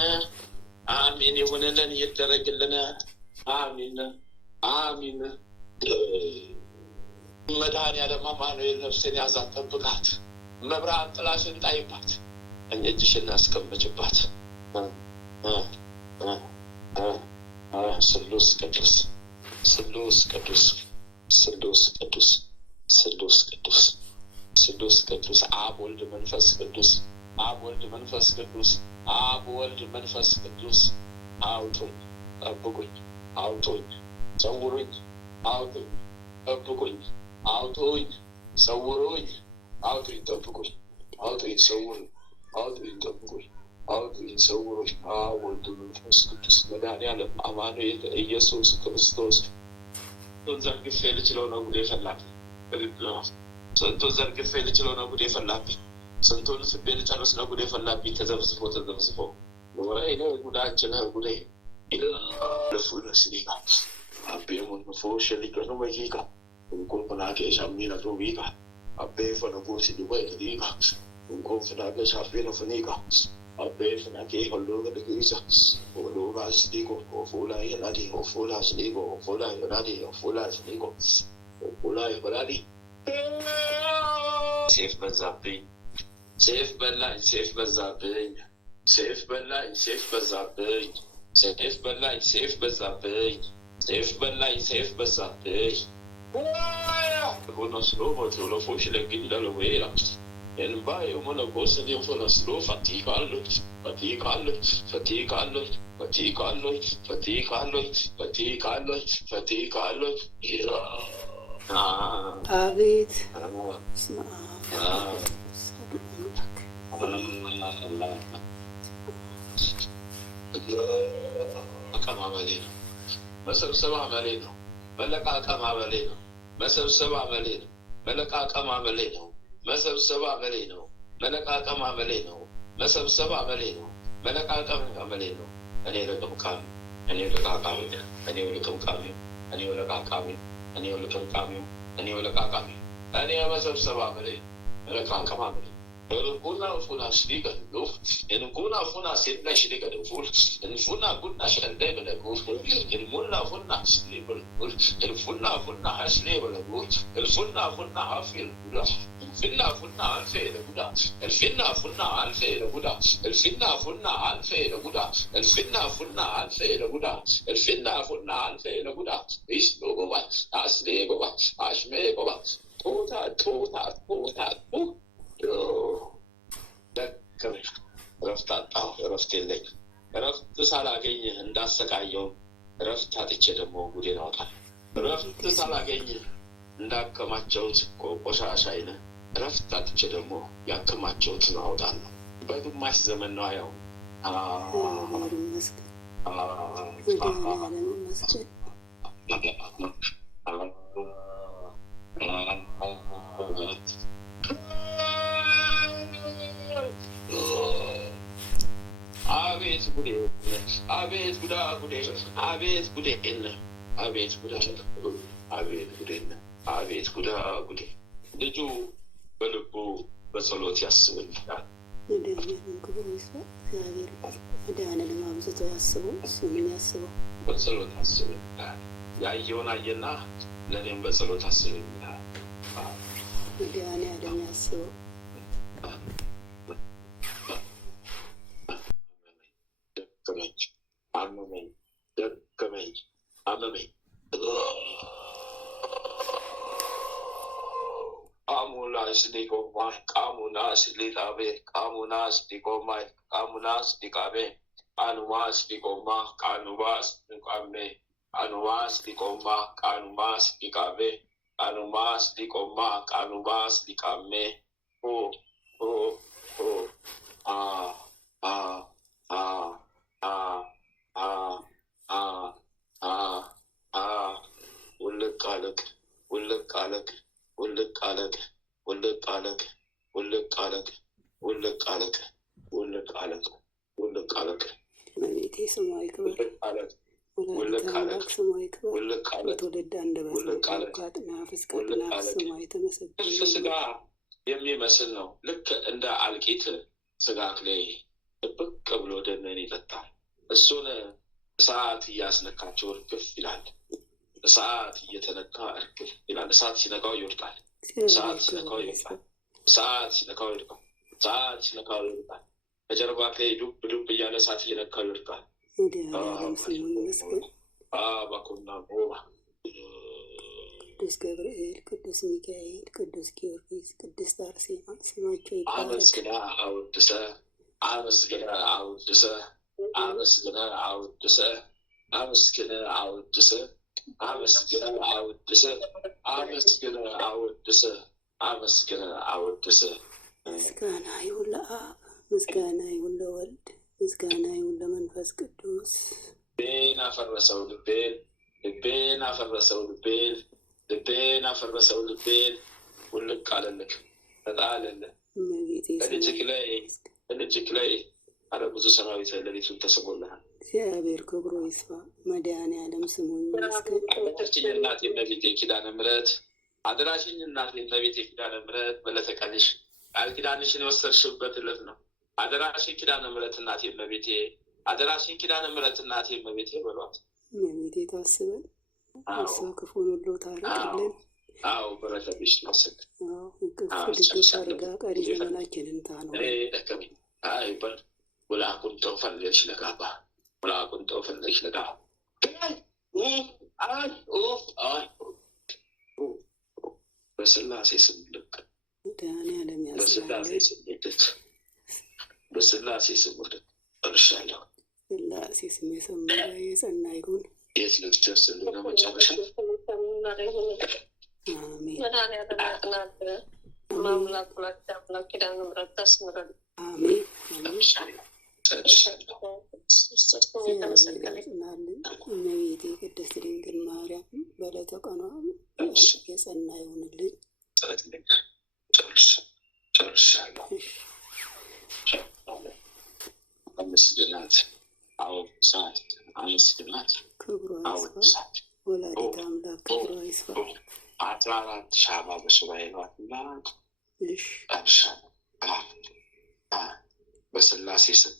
አሜን ይሁንልን ይደረግልን። አሜን አሜን። መድኃኔዓለም አማኑኤል ነፍሴን ያዛት ጠብቃት። መብርሃን ጥላሽን ጣይባት፣ ቀኝ እጅሽን አስቀምጭባት። ስሉስ ቅዱስ ስሉስ ቅዱስ ስሉስ ቅዱስ ስሉስ ቅዱስ ስሉስ ቅዱስ አብ ወልድ መንፈስ ቅዱስ አብ ወልድ መንፈስ ቅዱስ አብ ወልድ መንፈስ ቅዱስ አውጡኝ፣ ጠብቁኝ፣ አውጡኝ፣ ሰውሩኝ፣ አውጡኝ፣ ጠብቁኝ፣ አውጡኝ፣ ሰውሩኝ፣ አውጡኝ፣ ጠብቁኝ፣ አውጡኝ፣ ሰውሩኝ፣ አውጡኝ፣ ጠብቁኝ፣ አውጡኝ፣ ሰውሩኝ። አብ ወልድ መንፈስ ቅዱስ መድኃኔዓለም አማኑኤል ኢየሱስ ክርስቶስ ዘርግፌ ልችለው ነው ጉዴ ፈላብኝ። ስንቱን ዘርግፌ ልችለው ነው ጉዴ ፈላብኝ። ስንቱን ስቤ ልጨርስ ነው ጉዴ ፈላብኝ። ተዘብዝፎ ተዘብዝፎ ወይኔ ጉዳችን ጉዴ ለፉለስሊጋ አቤሙን ፎሸሊጋ ነው ወይጋ እንኮን ፈናቄ ሻሚና ቶቢጋ አቤ ፈነጎ ሲዱባይ ሊጋ እንኮን ፈናቄ ሻፌነ ፈኒጋ አቤ ፈናቄ ሆሎ ገደጊዛ ሆሎ ባስዲጎ ኦፎላ ይላዲ ኦፎላ ስሊጎ ኦፎላ ይላዲ ኦፎላ ስሊጎ ኦፎላ ይላዲ ሴፍ በዛብኝ፣ ሴፍ በላኝ፣ ሴፍ በዛብኝ፣ ሴፍ በላኝ፣ ሴፍ በዛብኝ፣ ሴፍ በላኝ፣ ሴፍ በዛብኝ፣ ሴፍ በላኝ፣ ሴፍ በዛብኝ። Uno slovo te lo fuci le guida lo vera. El baio una cosa di un slovo faticallo, faticallo, faticallo, faticallo, faticallo, faticallo, faticallo. አቤት አቀማመሌ ነው፣ መሰብሰብ አመሌ ነው፣ መለቃቀም አመሌ ነው፣ መሰብሰብ አመሌ ነው፣ መለቃቀም አመሌ ነው፣ መሰብሰብ አመሌ ነው፣ መለቃቀም አመሌ ነው፣ መሰብሰብ አመሌ ነው፣ መለቃቀም አመሌ ነው። እኔ ለቅምቃሚ፣ እኔ ለቃቃሚ፣ እኔ ለቅምቃሚ፣ እኔ ለቃቃሚ፣ እኔ ለቅምቃሚ፣ እኔ ለቃቃሚ፣ እኔ መሰብሰብ አመሌ፣ መለቃቀም አመሌ። Kuna funa shirika ndofu, kuna funa senda shirika ndofu, kuna kuna shanda ndofu, kuna funa shirika ndofu, kuna hashirika ndofu, kuna hafil ndofu, kuna alfei ndofu, kuna alfei ndofu, kuna alfei ndofu, kuna alfei ndofu, kuna alfei ndofu, ishlogo ba, ashlego ba, ashmego ba, tota. እረፍት አጣሁ፣ እረፍት የለኝም። እረፍት ሳላገኝህ እንዳሰቃየው እረፍት አጥቼ ደግሞ ጉዴን አወጣለሁ። እረፍት ሳላገኝህ እንዳከማቸውት ቆሻሻ አይነት እረፍት አጥቼ ደግሞ ያከማቸውትን አወጣለሁ። በግማሽ ዘመን ነው ያው አቤት ጉዴ፣ አቤት ጉዳ ጉዴ፣ አቤት ጉዴ፣ አቤት ጉዳ፣ አቤት ጉዴ፣ አቤት ጉዳ ጉዴ። ልጁ በልቡ በጸሎት ያስብልኛል። እግዚአብሔር መድኃኔዓለም አብዝቶ ያስበው፣ እሱንም ያስበው። በጸሎት ያስብልኛል። ያየውን አየና ለእኔም በጸሎት አስብልኛል። መድኃኔዓለም ያስበው። አመመኝ። ቃሙናስ ሊቆማይ ቃሙናስ ሊጣቤ ቃሙናስ ሊቆማይ ቃሙናስ ሊቃቤ ቃኑማስ ሊቆማ ቃኑባስ ሊቃሜ ቃኑማስ ሊቆማ ቃኑማስ ሊቃቤ ቃኑማስ ሊቆማ ቃኑባስ ሊቃሜ ኦ ኦ ኦ አ አ አ አ አ አ አ አ ውልቅ አለክ ውልቅ አለክ ውልቅ አለክ ውልቅ አለክ ውልቅ አለክ ውልቅ አለክ ውልቅ አለክ መቤቴ ስሟ ይክበር ወላዲተ አምላክ ስሟ ይክበር በትውልድ አንደበት ከአጥናፍ እስከ አጥናፍ ስሟ የተመሰገነ ስጋ የሚመስል ነው። ልክ እንደ አልቂት ስጋክ ላይ ጥብቅ ብሎ ደምን ይጠጣል። እሱን እሳት እያስነካቸው እርግፍ ይላል። እሳት እየተነካ እርግፍ ይላል። እሳት ሲነካው ይወድቃል። እሳት ሲነካው ይወድቃል። እሳት ሲነካው ይወድቃል። እሳት ሲነካው ይወድቃል። በጀርባ ላይ ዱብ ዱብ እያለ እሳት እየነካው ይወድቃል። መድኃኒዓለም ስሙ ይመስገን። ባኮና ቦባ ቅዱስ ገብርኤል፣ ቅዱስ ሚካኤል፣ ቅዱስ ጊዮርጊስ፣ ቅድስት አርሴማ ስማቸው ይባረክ። አመስግና አውድሰ አመስግና አውድሰ አመስግና አውድሰ አመስግና አውድሰ አመስግና አውድሰ አመስግና አውድሰ አመስግና አውድሰ። ምስጋና ይሁን ለአብ፣ ምስጋና ይሁን ለወልድ፣ ምስጋና ይሁን ለመንፈስ ቅዱስ። ልቤን አፈረሰው ልቤን ልቤን አፈረሰው ልቤን ልቤን አፈረሰው ልቤን ውልቅ አለልክ ተጣለለ በልጅክ ላይ አረ ብዙ ሰራዊት ሌሊቱን ተስቦልሃል። እግዚአብሔር ክብሩ ይስፋ። መድኃኒዓለም ስሙ ይመስገን። አደራሽኝ እናቴ እመቤቴ ኪዳነ ምሕረት አደራሽኝ እናቴ እመቤቴ ኪዳነ ምሕረት በዕለተ ቀንሽ ቃል ኪዳንሽን የወሰድሽበት ዕለት ነው። አደራሽኝ ኪዳነ ምሕረት እናቴ እመቤቴ አደራሽኝ ኪዳነ ምሕረት እናቴ እመቤቴ በሏት። እመቤቴ ታስበን እሷ ክፉን ሁሉ ታርቅልን። በረከትሽ ይመስል ቅዱስ አድርጋ ቀሪ ዘመናችንን ታኖር። ደከመኝ ውላቁን ጠው ፈለግሽ ለጋባ ውላቁን ጠው ፈለግሽ ለጋባ በስላሴ ስም ልክ መድኃኒዓለም በስላሴ ስም ልክ በስላሴ ስም ልክ ጨርሻለሁ። ስላሴ ስም የሰመረ የጸና ይሁን። የት ልትደርስ እንደሆነ መጨረሻ አሜን አሜን። እመቤቴ ቅድስት ድንግል ማርያም በዕለተ ቀኗ የጸና ይሁንልን። ጨርሻለሁ። አመስግናት አውሳት አመስግናት ክብሯ ይስፋ። ወላዲተ አምላክ ክብሯ ይስፋ። 14 ሻማ በሱባኤ ነዋትና ጨርሻለሁ። በስላሴ ስም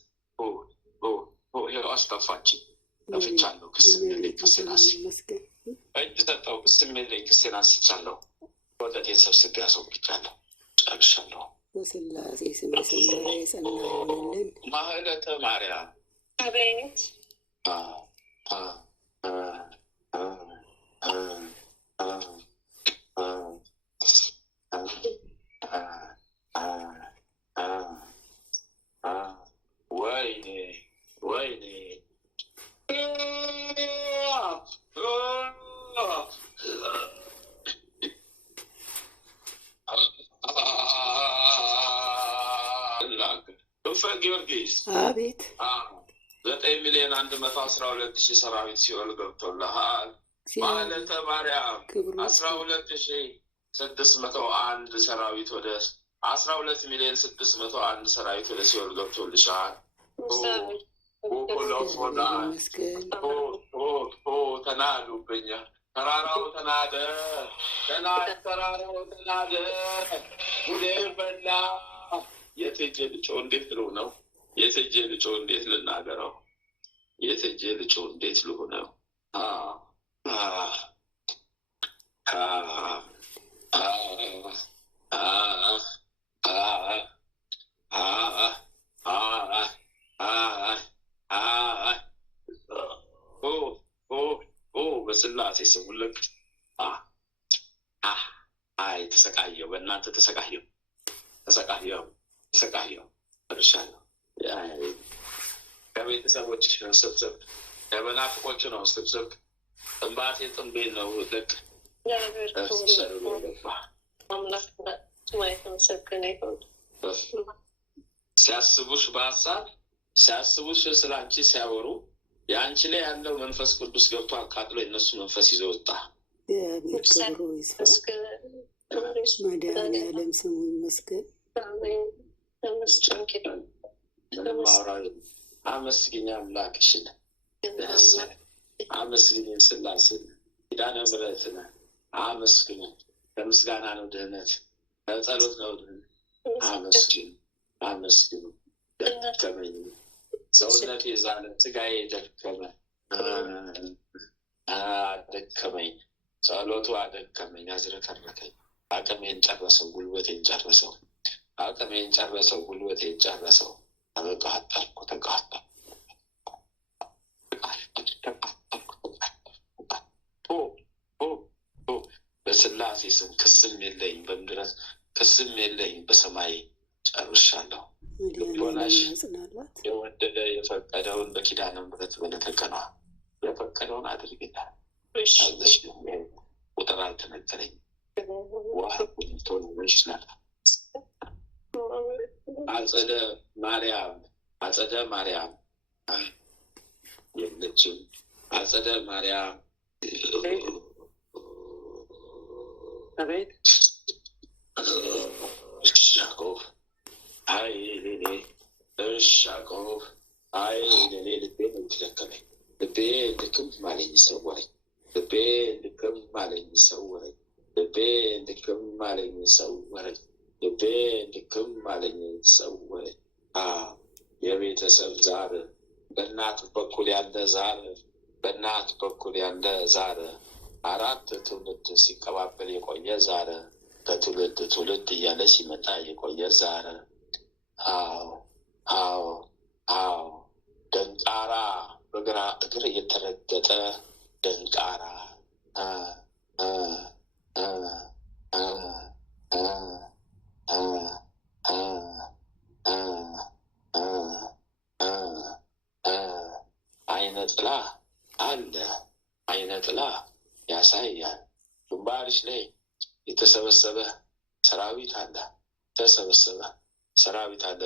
ይኸው አስጠፋችኝ። ጠፍቻለሁ። ክስም የለኝ ክሴን እጅ ሰጠው። ክስም የለኝ ክሴን አንስቻለሁ። ወደቴን ሰብስቤ አስወግጃለሁ። ጨርሻለሁ። በስላሴ ስም የሰመረ የጸና ይሆንልን። ማህለተ ማርያም አቤት ወይኔ ወይኔ ጊዮርጊስ አቤት 9,112,000 ሰራዊት ሲኦል ገብቶልሃል። ማህለተ ማርያም 12,601 ሰራዊት ወደ 12,601,000 ሰራዊት ወደ ሲኦል ገብቶልሻል። ተናዱብኛ። ተራራው ተናደ ተራራው ተናደ ጉዴ በላ። የትጄ ልጮ እንዴት ልሁ ነው? የትጄ ልጮ እንዴት ልናገረው? የትጄ ልጮ እንዴት ልሁ ነው? በስላሴ ስም ልክ ተሰቃየው። በእናንተ ተሰቃየው እርሻለሁ። ከቤተሰቦችሽ ነው ስብስብ፣ ከበናፍቆች ነው ስብስብ። ጥንባቴ ጥንቤን ነው ልክ ሲያስቡሽ በሀሳብ ሲያስቡሽ ስለ አንቺ ሲያወሩ የአንቺ ላይ ያለው መንፈስ ቅዱስ ገብቶ አቃጥሎ የነሱ መንፈስ ይዞ ወጣ። እግዚአብሔር ክብሩ ይስፋ። መድኃኒዓለም ስሙ ይመስገን። አመስግኝ አምላክሽን፣ አመስግኝ ስላሴን፣ ኪዳነ ምሕረትን አመስግኝ። ከምስጋና ነው ድህነት፣ ከጸሎት ነው ድህነት። አመስግኝ አመስግኝ። ደከመኝ ሰውነቴ ዛለ፣ ስጋዬ ደከመ፣ አደከመኝ። ጸሎቱ አደከመኝ፣ አዝረከረከኝ። አቅሜን ጨረሰው፣ ጉልበቴን ጨረሰው፣ አቅሜን ጨረሰው፣ ጉልበቴን ጨረሰው። ተቃጠልኩ ተቃጠልኩ። በስላሴ ስም ክስም የለኝም፣ በምድረት ክስም የለኝም፣ በሰማይ ጨርሻለሁ። ልቦናሽ የወደደ የፈቀደውን በኪዳነ ምሕረት በለተቀኗ የፈቀደውን አድርግናል። ቁጥር አልተነገረኝ ዋህቶይችላል። አጸደ ማርያም የለችም። አጸደ ማርያም ያዕቆብ አይ ሌሌ ያዕቆብ አይ ሌሌ ልቤ ነው የተደከመኝ። ልቤ ልክም ማለኝ ሰወረኝ። ልቤ ልክም ማለኝ ሰወረኝ። ልቤ ልክም ማለኝ ሰወረኝ። ልቤ ልክም ማለኝ ሰወረኝ። የቤተሰብ ዛር በእናት በኩል ያለ ዛር፣ በእናት በኩል ያለ ዛር 4 ትውልድ ሲቀባበል የቆየ ዛር፣ ከትውልድ ትውልድ እያለ ሲመጣ የቆየ ዛር። አዎ ደንቃራ በግራ እግር እየተረገጠ ደንቃራ አይነ ጥላ አለ። አይነ ጥላ ያሳያል። ግንባርሽ ላይ የተሰበሰበ ሰራዊት አለ። የተሰበሰበ ሰራዊት አለ።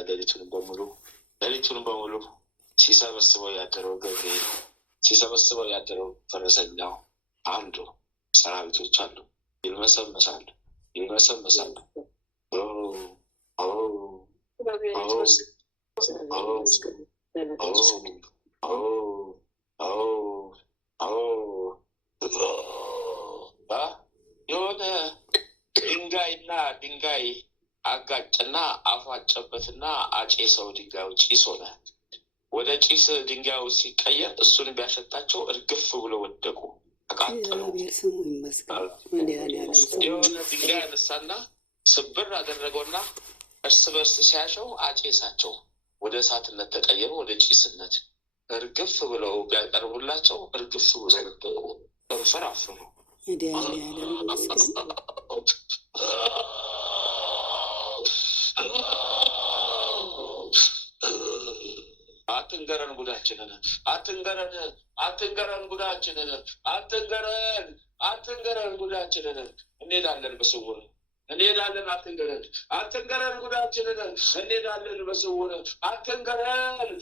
ሌሊቱን በሙሉ ሲሰበስበው ያደረው ገብርኤል፣ ሲሰበስበው ያደረው ፈረሰኛው አንዱ ሰራዊቶች አሉ። ይልመሰመሳሉ። የሆነ ድንጋይ አጋጭና አፏጨበትና አጨሰው። ድንጋዩ ጭስ ሆነ። ወደ ጭስ ድንጋዩ ሲቀየር እሱን ቢያሸታቸው እርግፍ ብሎ ወደቁ፣ ተቃጠሉ። የሆነ ድንጋይ አነሳና ስብር አደረገውና እርስ በርስ ሲያሸው አጨሳቸው። ወደ እሳትነት ተቀየሩ፣ ወደ ጭስነት። እርግፍ ብለው ቢያቀርቡላቸው እርግፍ ብለው ወደቁ፣ ተንፈራፈሩ። አትንገረን ጉዳችንን፣ አትንገረን ጉዳችንን። እንሄዳለን በስውር እንሄዳለን። አትንገረን ጉዳችንን፣ እንሄዳለን በስውር። አትንገረን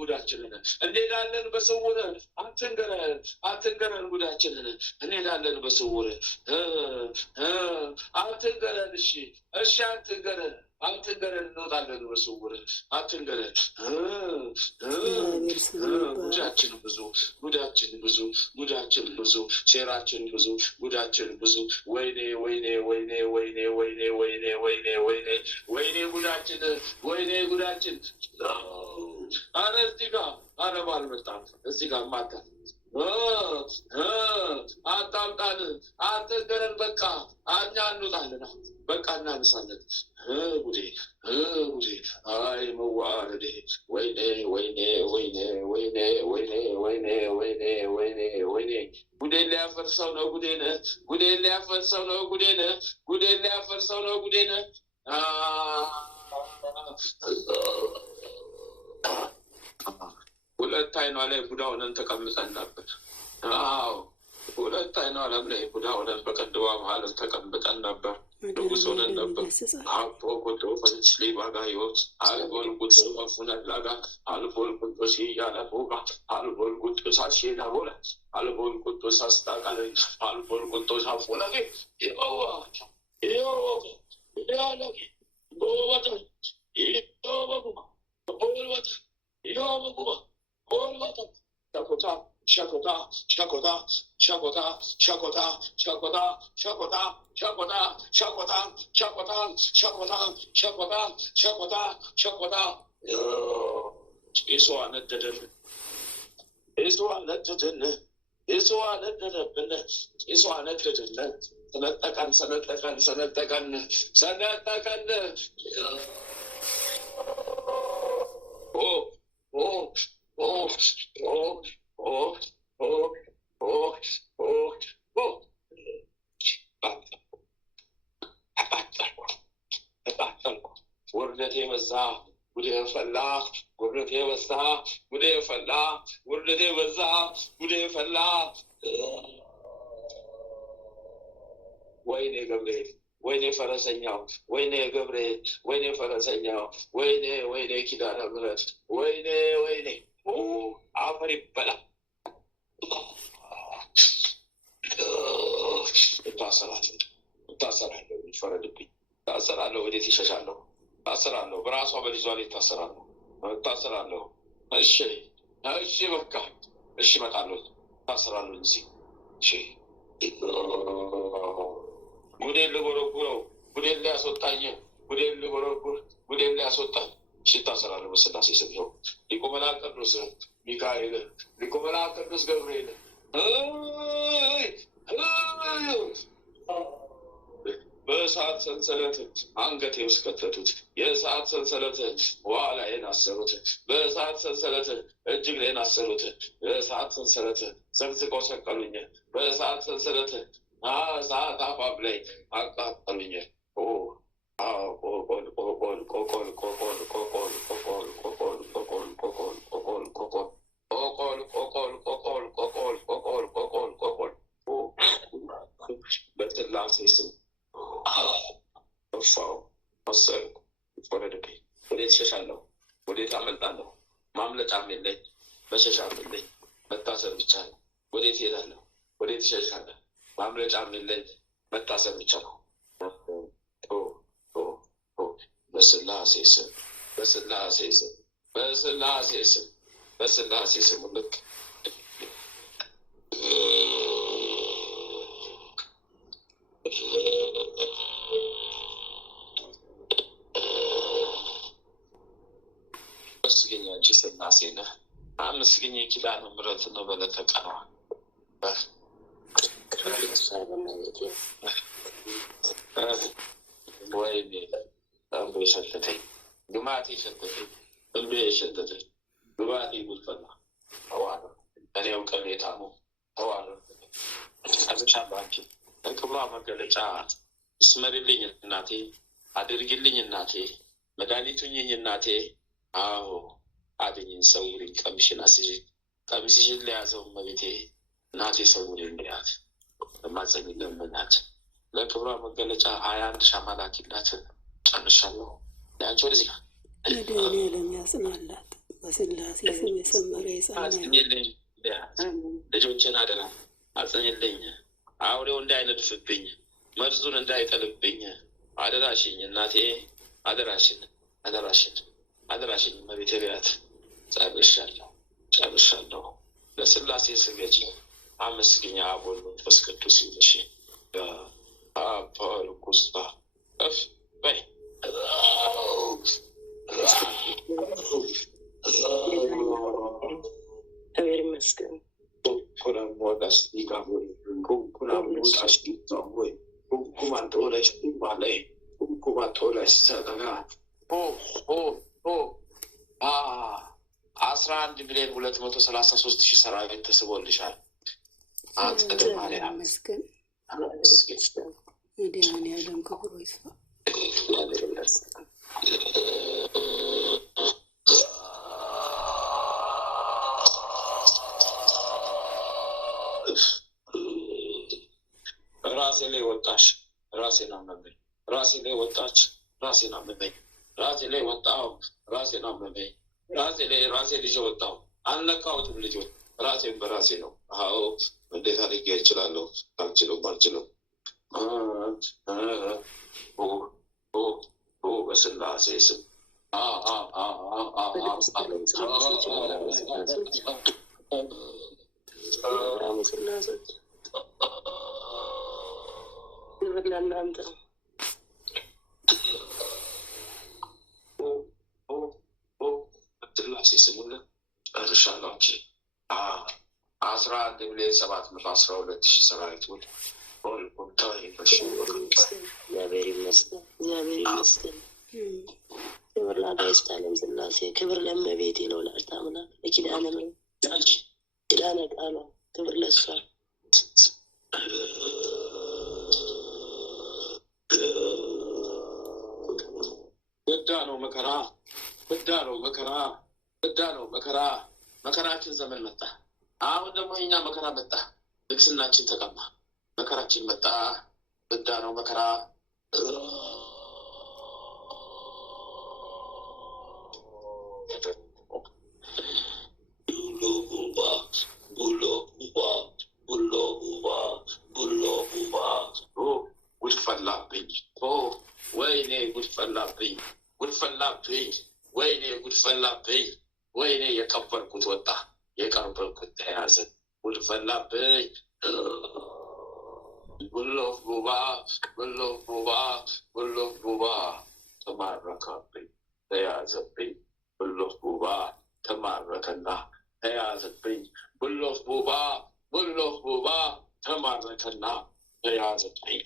ጉዳችንን፣ እንሄዳለን በስውር። አትንገረን ጉዳችንን፣ እንሄዳለን በስውር። አትንገረን። እሺ አትንገረን፣ እንወጣለን በስውር። አትንገረን። ጉዳችን ብዙ፣ ሴራችን ብዙ፣ ጉዳችን ብዙ። ወይኔ ጉዳችን። አረ እዚህ ጋር አረብ አልመጣም። እዚህ ጋር ማታ አጣምጣን። አትንገረን። በቃ እኛ እንወጣለን። በቃ እናነሳለን። ጉዴ አይ መዋረዴ። ወይኔ ጉዴን ሊያፈርሰው ነው። ጉዴን ሊያፈርሰው ነው። ጉዴን ሁለት አይኗ ላይ ቡዳ ሆነን ተቀምጠን ነበር። ሁለት በላይኛው ዓለም ላይ ቡዳ ሆነን በቀንድባ መሀል ተቀምጠን ነበር። ንጉሥ ሆነን ነበር። አቦ ቁጡ ፈንች ሊባጋ ህይወት አልቦል ቁጡ አፉነት ላጋ አልቦል ቁጡ ሲያለ ቦጋ አልቦል ቁጡ ሳሽና ቦለ አልቦል ቁጡ ሳስታቃለ አልቦል ቁጡ ሳፉነጌ ያለጌ ቦወተ ይወበጉማ ቦልወተ ይወበጉማ ቦልወተ ሸኮታ ሸኮታ ሸኮታ ሸኮታ ሸኮታ ሸኮታ ሸኮታ ሸኮታ ሸኮታ ሸኮታ ሸኮታ ሸኮታ ሸኮታ ሸኮታ ጭሱ አነደደብን ጭሱ አነደደን ጭሱ አነደደብን ጭሱ አነደደን ሰነጠቀን ሰነጠቀን ሰነጠቀን ሰነጠቀን ኦ ኦ ኦ ኦ ውርደቴ በዛ ጉዴ ፈላ ውርደቴ በዛ ጉዴ ፈላ ውርደቴ በዛ ጉዴ ፈላ ወይኔ ገብርኤል ወይኔ ፈረሰኛው ወይኔ ገብርኤል ወይኔ ፈረሰኛው ወይኔ ወይኔ ኪዳነ ምሕረት ወይኔ ወይኔ አፈር ይበላ እታሰራለሁ ይፈረድብኝ እታሰራለሁ ወዴት ይሸሻለሁ እታሰራለሁ በራሷ በልጇ ላይ እታሰራለሁ እሺ እሺ በቃ እሺ እመጣለሁ እታሰራለሁ እንጂ እሺ ጉዴን ልጎረጉረው ጉዴን ሊያስወጣኝ ጉዴን ልጎረጉር ጉዴን ሊያስወጣኝ እሺ እታሰራለሁ በስላሴ ስም ነው ሊቁ መልአክ ቅዱስ ሚካኤል ሊቁ መልአክ ቅዱስ ገብርኤል በእሳት ሰንሰለት አንገቴ ውስጥ ከተቱት የእሳት ሰንሰለት ዋላዬን አሰሩት በእሳት ሰንሰለት እጅግ ላይን አሰሩት በእሳት ሰንሰለት ዘግዝቀው ሰቀሉኝ በእሳት ሰንሰለት እሳት አፋፍ ላይ አቃጠሉኝ በስላሴ ስም እፋው መሰልኩ ይፈረድብኝ ወዴት እሸሻለሁ ወዴት አመልጣለሁ ማምለጫም የለኝ መሸሻም የለኝ መታሰር ብቻ ነው ወዴት እሄዳለሁ ወዴት እሸሻለሁ ማምለጫም የለኝ መታሰር ብቻ ነው በስላሴ ስም በስላሴ ስም በስላሴ ስም በስላሴ ስም ልክ መስገኛ እንጂ ስላሴ ነህ አመስገኝ ኪዳነ ምሕረት ነው በለተ ቀኗ ወይኔ እንዶ የሸተተኝ ግማቴ የሸተተኝ እንዶ የሸተተኝ ግማቴ ጉልፈና ተዋለ እኔው ቅሌታ ነው ተዋለ አዘሻ ባንቺ ክብሯ መገለጫ ስመሪልኝ እናቴ አድርግልኝ እናቴ መድኃኒቱኝኝ እናቴ አዎ አድኝን ሰውሪኝ ቀሚሽን አስይዤ ቀሚስሽን ለያዘው መቤቴ እናቴ ሰውሪኝ ያት ለማጸኝ ለምናት ለክብሯ መገለጫ 21 ሻማ ላኪላት ጨርሻለሁ ያንቺ ወደዚህ መድኃኒዓለም ያጽናላት በስላሴ ስም የሰመረ አጽኝልኝ ልጆችን አደራ አጽኝልኝ አውሬው እንዳይነድፍብኝ መርዙን እንዳይጠልብኝ አደራሽኝ እናቴ አደራሽን አደራሽን አደራሽኝ መቤቴ ቢያት ጨርሻለሁ ለስላሴ ስገጂ አመስግኛ አብ ወልድ መንፈስ ቅዱስ ይልሽ በአፖልኩስታ እፍ በይ እግዚአብሔር ይመስገን ኩራም ወዳስ ሊጋቡ ኩራም ወዳስ ሊጋቡ ኩማን ተወላሽ ባላይ ኩማን ተወላሽ ሰጠጋ 11,233,000 ሰራዊት ተስቦልሻል። አጥጥ ማርያም መስገን መድኃኒዓለም ክብሩ ይስፋ። ራሴ ላይ ወጣሽ፣ ራሴን አመመኝ። ራሴ ላይ ወጣች፣ ራሴን አመመኝ። ራሴ ላይ ወጣው፣ ራሴን አመመኝ። ራሴ ልጅ ወጣው፣ አልነካሁትም ልጆች፣ ራሴን በራሴ ነው። አዎ እንዴት አድርጌ እችላለሁ? አልችልም። በስላሴ ስም ስላሴ ስሙን ጨርሻለሁ። 11,712,000 ሰራዊት ወደ እግዚአብሔር ይመስገን። ክብር ለአጋዕዝተ ዓለም ሥላሴ፣ ክብር ለእመቤቴ ለወላዲተ አምላክ ለኪዳነ ምሕረት ኪዳነ ቃሏ፣ ክብር ለእሷ። በዳ ነው መከራ፣ መከራችን ዘመን መጣ። አሁን ደግሞ የኛ መከራ መጣ። ንግስናችን ተቀማ፣ መከራችን መጣ። በዳ ነው መከራ። ወይኔ የከበርኩት ወጣ፣ የቀረብኩት ተያዘ። ጉድ ፈላብኝ። ጉሎፍ ቡባ ተማረከብኝ፣ ተያዘብኝ። ጉሎፍ ቡባ ተማረከና ተያዘብኝ። ጉሎፍ ቡባ ተማረከና ተያዘብኝ።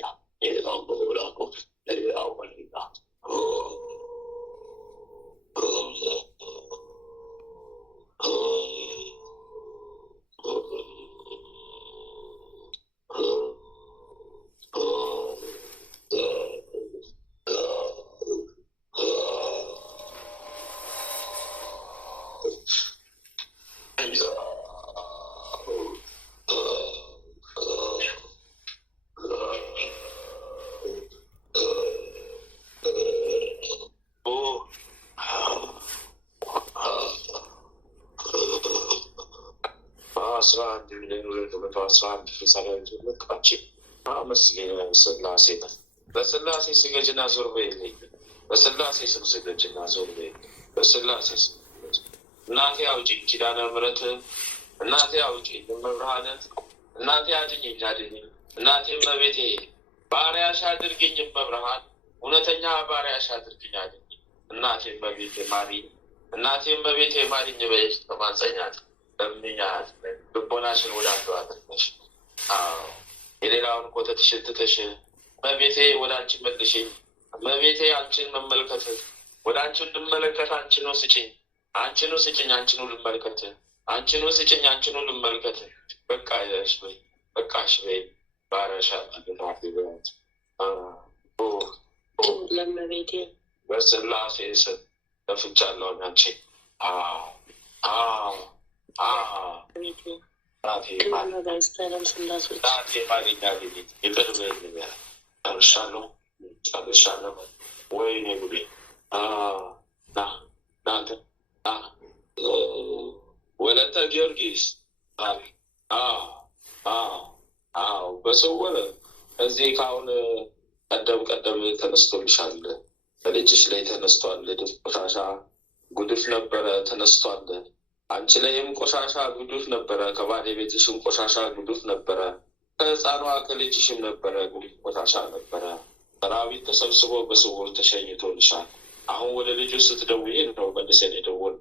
ስላሴ በስላሴ ስገጅና ዞር በይልኝ። በስላሴ ስም ስገጅና ዞር በይልኝ። በስላሴ ስም እናቴ አውጪኝ ኪዳነ ምሕረት፣ እናቴ አውጪኝ መብርሃን፣ እናቴ አድኝኝ። እናቴ እመቤቴ ባሪያሽ አድርግኝ መብርሃን፣ እውነተኛ ባሪያሽ አድርግኝ አድኝኝ። እናቴ እመቤቴ ማሪኝ፣ እናቴ እመቤቴ ማሪኝ በይሽ ተማጸኛት ለምኛት። ልቦናሽን ወደ አንዱ አድርገሽ የሌላውን ኮተትሽን ትተሽ እመቤቴ ወደ አንቺ መልሽኝ። እመቤቴ አንቺን መመልከት ወደ አንቺ እንድመለከት አንቺኑ ስጭኝ፣ አንቺኑ ስጭኝ፣ አንቺኑ ልመልከት፣ አንቺኑ ስጭኝ፣ አንቺኑ ልመልከት። በቃሽ በይ ባረሻ ግናት ለእመቤቴ በስላሴ ስም ተፍቻለሁ። አንቺ ጨርሻለሁ። ወይኔ ጉዴ! ወለተ ጊዮርጊስ በስውር እዚህ ከአሁን ቀደም ተነስቶልሻል። በልጅሽ ላይ ተነስቷል። ቆሻሻ ጉድፍ ነበረ ተነስቷል። አንቺ ላይም ቆሻሻ ጉዱፍ ነበረ፣ ከባለቤትሽም ቆሻሻ ጉዱፍ ነበረ፣ ከህፃኗ ከልጅሽም ነበረ ጉዱፍ ቆሻሻ ነበረ። ሰራዊት ተሰብስቦ በስውር ተሸኝቶልሻል። አሁን ወደ ልጁ ስትደውይ ነው መልሰን የደወል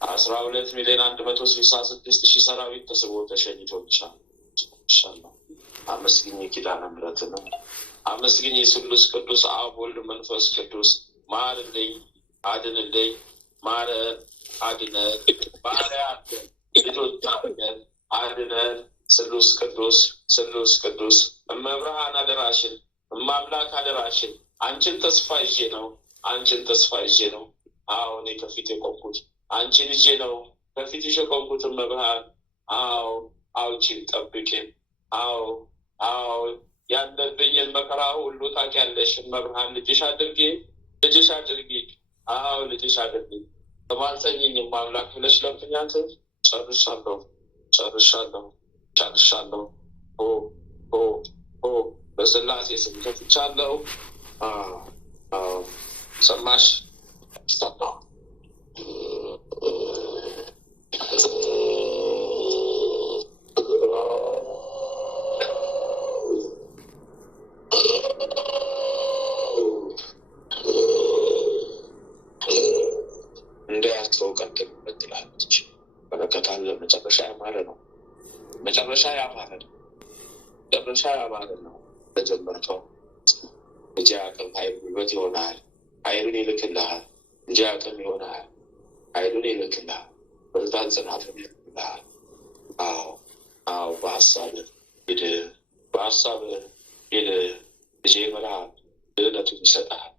12,166,000 ሰራዊት ተስቦ ተሸኝቶልሻል። አመስግኝ ኪዳነ ምሕረትን፣ አመስግኝ ስሉስ ቅዱስ አብ ወልድ መንፈስ ቅዱስ። ማርልኝ፣ አድንልኝ፣ ማረን፣ አድነን፣ ባሪያ ልጆች አድነን። ስሉስ ቅዱስ እመብርሃን አደራሽን፣ እማምላክ አደራሽን። አንቺን ተስፋ ይዤ ነው። አዎ እኔ ከፊት የቆምኩት አንቺን ይዤ ነው ከፊትሽ የቆምኩት እመብርሃን። አውጪኝ ጠብቂኝ። አዎ አዎ ያለብኝን መከራ ሁሉ ታውቂያለሽ። መብርሃን ልጅሽ አድርጊ ልጅሽ አድርጊ። አዎ ልጅሽ አድርጊ። በማልጸኝኝም አምላክ ብለሽ ለምኛት። ጨርሻለሁ ጨርሻለሁ ጨርሻለሁ። በስላሴ ስም ከፍቻለሁ። ሰማሽ? ሰማሁ። እንዳያስተው ቀጥል ትላለች። በረከታን ለመጨረሻ ያማረ ነው። መጨረሻ ያማረ ነው። መጨረሻ ያማረ ነው። ተጀመርከው እንጂ አቅም ኃይል ጉልበት ይሆናል። ኃይሉን ይልክልሃል እንጂ አቅም ይሆናል። ኃይሉን ይልክልሃል። በርታን ጽናትን ይልክልሃል። አዎ አዎ በሀሳብህ ሂድ፣ በሀሳብህ ሂድ። ልጄ ይምርሃል፣ ድህነቱን ይሰጥሃል።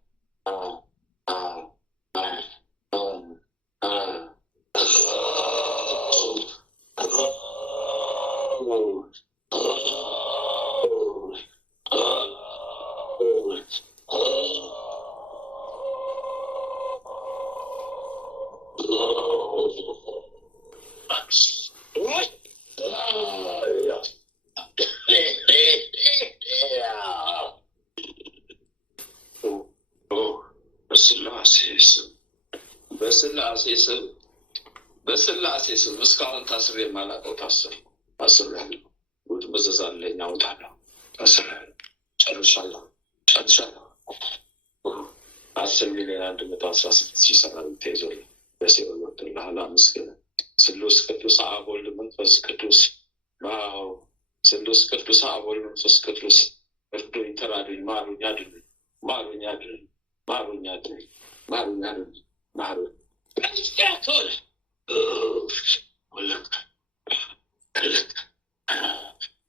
በስላሴ ስም እስካሁን ታስሬ የማላውቀው ታስሬያለሁ። ውድ መዘዝ አለኝ አውጣለሁ። ታስሬያለሁ። ጨርሻለሁ። 10,116,000 ሰራዊት ተይዞልኝ በሲኦል ወጥቶልሃል። አመስግን። ስሉስ ቅዱስ አብ ወልድ መንፈስ ቅዱስ። ዋው ስሉስ ቅዱስ አብ ወልድ መንፈስ ቅዱስ እርዱኝ፣ ተራዱኝ፣ ማሩኝ፣ አድኑኝ፣ ማሩኝ፣ አድኑኝ፣ ማሩኝ፣ አድኑኝ፣ ማሩኝ፣ አድኑኝ፣ ማሩኝ።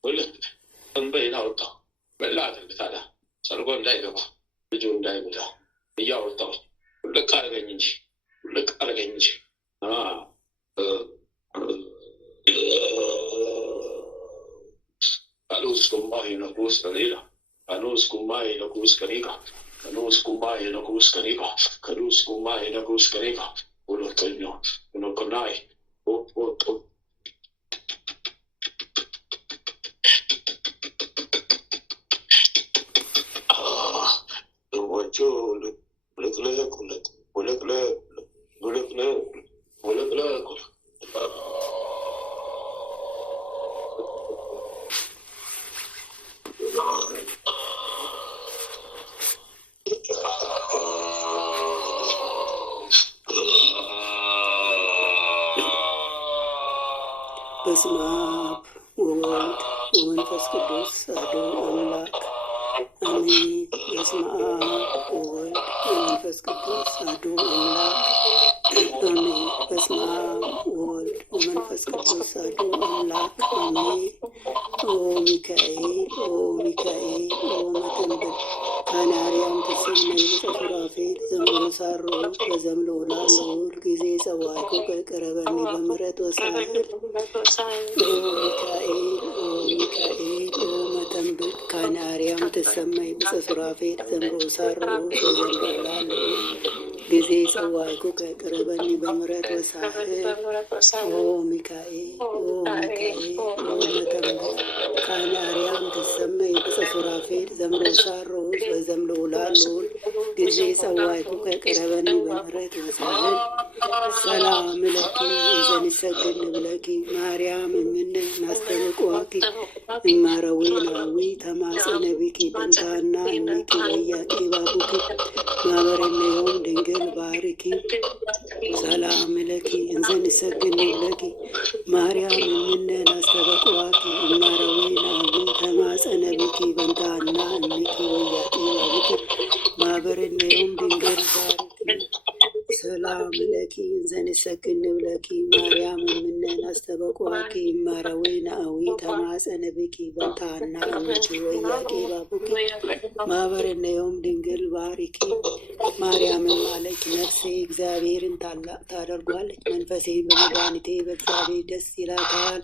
ሁለት እንበይን አወጣሁ። መላ አድርግ ታዲያ ሰርጎ እንዳይገባ ልጁ እንዳይጎዳ እያወጣሁ ሁልቅ አድርገኝ እንጂ ሁልቅ አድርገኝ እንጂ። Kalus kumain agus kanila, kalus kumain agus kanika, kalus kumain agus kanika, kalus kumain agus kanika. Ulo tanyo, ulo kanay, op. Lumayo, ulag. በስመ አብ ወወልድ ወመንፈስ ቅዱስ አሐዱ አምላክ አሜን። በስመ አብ ወወልድ ወመንፈስ ቅዱስ አሐዱ አምላክ አሜን። በስመ አብ ወወልድ ወመንፈስ ቅዱስ አሐዱ አምላክ አሜን። ኦ ሚካኤል ኦ ሚካኤል ኦ መተንብል ካናርያም ተሰመይ በጸፍራፌል ዘምሮ ሳሮ በዘምሎላ ለሁል ጊዜ ጸዋይኩ ከቅረበኒ በምሕረት ወሳህል ኦ ሚካኤል ኦ መተንብል ካናርያም ተሰመይ በጸፍራፌል ዘምሮ ሳሮ በዘምሎላ ለሁል ጊዜ ጸዋይኩ ከቅረበኒ በምሕረት ወሳህል ኦ ሚካኤል ኦ መተንብል ካናርያም ተሰመይ በጸፍራፌል ዘምሮ ሳሮ በዘምሎላ ለሁል ጊዜ ጸዋይኩ ከቅረበኒ በምሕረት ወሳህል ሰላም ለኪ ዘንሰግድ ብለኪ ማርያም እምነ ናስተበቅዋኪ እማረዊ ናዊ ተማጸነቢኪ በንታና እሚኪ ወያቂ ባቡኪ ማበረነዮም ድንግል ባርኪ ሰላም ለኪ ዘንሰግድ ብለኪ ማርያም እምነ ናስተበቅዋኪ እማረዊ ናዊ ተማጸነቢኪ በንታና እሚኪ ወያቂ ባቡኪ ማበረነዮም ድንግል ባርኪ ሰላም ለኪ ዘንሰግድ ብለኪ ማርያም እምነ ሰበቋኪ ማረዌ ናአዊ ተማጸነ ብኪ በንታና አምኪ ወያቄ ባቡኪ ማህበረነዮም ድንግል ባሪኪ ማርያምን ማለች ነፍሴ እግዚአብሔርን ታላቅ ታደርጓለች። መንፈሴን በመድኃኒቴ በእግዚአብሔር ደስ ይላታል፣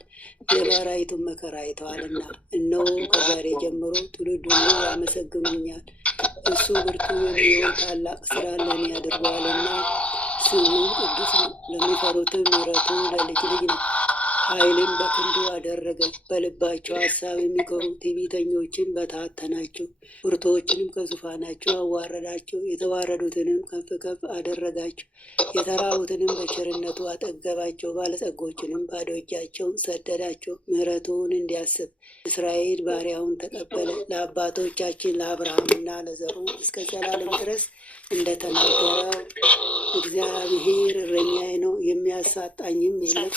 የባሪያይቱን መከራ አይተዋልና። እነሆ ከዛሬ ጀምሮ ትውልድ ሁሉ ያመሰግኑኛል። እሱ ብርቱ የሚሆን ታላቅ ስራ ለእኔ ያደርገዋልና። ስሙም ቅዱስ ነው። ለሚፈሩትም ምሕረቱ ለልጅ ልጅ ነው። ኃይልን በክንዱ አደረገ። በልባቸው ሀሳብ የሚኮሩ ትዕቢተኞችን በታተናቸው። ብርቱዎችንም ከዙፋናቸው አዋረዳቸው። የተዋረዱትንም ከፍ ከፍ አደረጋቸው። የተራቡትንም በቸርነቱ አጠገባቸው። ባለጸጎችንም ባዶ እጃቸውን ሰደዳቸው። ምሕረቱን እንዲያስብ እስራኤል ባሪያውን ተቀበለ። ለአባቶቻችን ለአብርሃምና ለዘሩ እስከ ዘላለም ድረስ እንደተናገረው እግዚአብሔር እረኛዬ ነው፣ የሚያሳጣኝም የለም።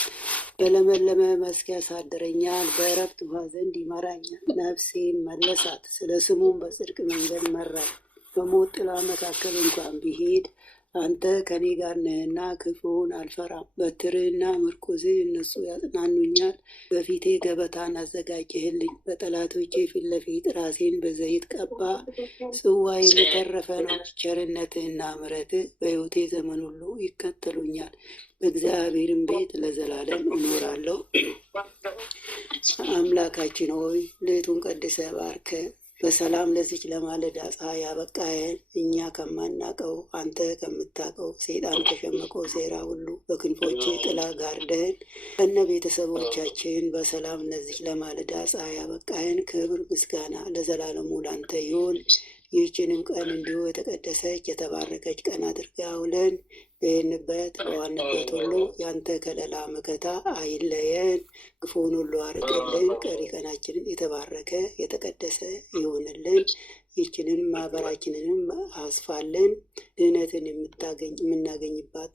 በለመለመ መስክ ያሳድረኛል፣ በዕረፍት ውኃ ዘንድ ይመራኛል። ነፍሴን መለሳት፣ ስለ ስሙም በጽድቅ መንገድ መራኝ። በሞት ጥላ መካከል እንኳን ብሄድ አንተ ከኔ ጋር ነህና ክፉውን አልፈራም። በትርህና ምርኩዝህ እነሱ ያጽናኑኛል። በፊቴ ገበታን አዘጋጀህልኝ፣ በጠላቶቼ ፊት ለፊት ራሴን በዘይት ቀባ። ጽዋዬ የተረፈ ነው። ቸርነትህና ምሕረትህ በሕይወቴ ዘመን ሁሉ ይከተሉኛል። በእግዚአብሔርም ቤት ለዘላለም እኖራለሁ። አምላካችን ሆይ ሌቱን ቀድሰህ ባርከ በሰላም ለዚች ለማለዳ ፀሐይ ያበቃኸን። እኛ ከማናቀው አንተ ከምታቀው ሰይጣን ከሸመቀው ሴራ ሁሉ በክንፎች ጥላ ጋርደህን ከነ ቤተሰቦቻችን በሰላም ለዚች ለማለዳ ፀሐይ ያበቃኸን። ክብር ምስጋና ለዘላለሙ ላንተ ይሁን። ይህችንም ቀን እንዲሁ የተቀደሰች የተባረከች ቀን አድርገህ አውለን። በሄንበት በዋንበት ሁሉ ያንተ ከለላ መከታ አይለየን። ክፉን ሁሉ አርቅልን። ቀሪ ቀናችንን የተባረከ የተቀደሰ ይሆንልን። ይህችንን ማህበራችንንም አስፋልን። ድህነትን የምናገኝባት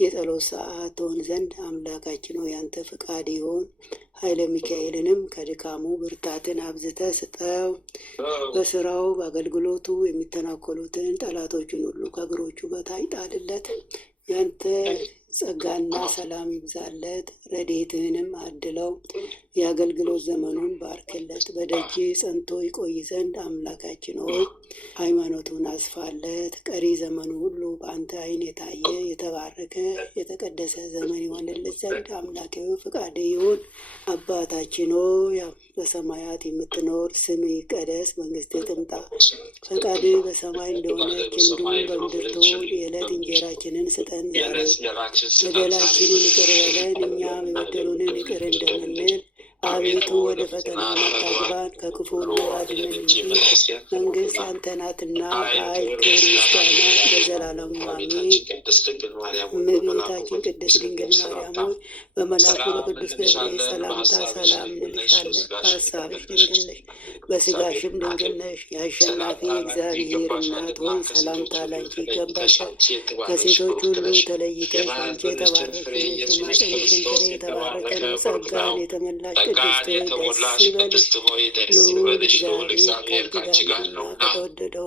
የጸሎት ሰዓት ትሆን ዘንድ አምላካችን ሆይ ያንተ ፍቃድ ይሆን። ኃይለ ሚካኤልንም ከድካሙ ብርታትን አብዝተ ስጠው። በስራው በአገልግሎቱ የሚተናኮሉትን ጠላቶችን ሁሉ ከእግሮቹ በታች ጣልለት። ያንተ ጸጋና ሰላም ይብዛለት። ረድኤትህንም አድለው። የአገልግሎት ዘመኑን ባርክለት። በደጅ ጸንቶ ይቆይ ዘንድ አምላካችን ሆይ ሃይማኖቱን አስፋለት። ቀሪ ዘመኑ ሁሉ በአንተ ዓይን የታየ የተባረከ የተቀደሰ ዘመን ይሆንለት ዘንድ አምላካዊ ፍቃድ ይሁን። አባታችን ሆይ በሰማያት የምትኖር ስምህ ይቀደስ፣ መንግስትህ ትምጣ፣ ፈቃድህ በሰማይ እንደሆነች እንዲሁም በምድር ትሁን። የዕለት እንጀራችንን ስጠን ዛሬ፣ በደላችንን ይቅር በለን እኛም የበደሉንን ይቅር እንደምንል። አቤቱ ወደ ፈተና አታግባን፣ ከክፉ ሁሉ አድነን እንጂ መንግስት ያንተ ናትና ኃይል፣ ክብር፣ ምስጋና ለዘላለሙ አሜን። እመቤታችን ቅድስት ድንግል ማርያም ሆይ በመልአኩ በቅዱስ ገብርኤል ሰላምታ ሰላም እንልሻለን። በሐሳብሽ ድንግል ነሽ፣ በስጋሽም ድንግል ነሽ። የአሸናፊ እግዚአብሔር እናት ሆይ ሰላምታ ላንቺ ይገባሻል። ከሴቶች ሁሉ ተለይተሽ አንቺ የተባረክሽ ነሽ፣ የማኅፀንሽ ፍሬ የተባረከ ነው። ጸጋን የተመላሽ ቅድስት ሆይ ደስ ይበልሽ፣ ልዑል እግዚአብሔር ከአንቺ ጋር ነውና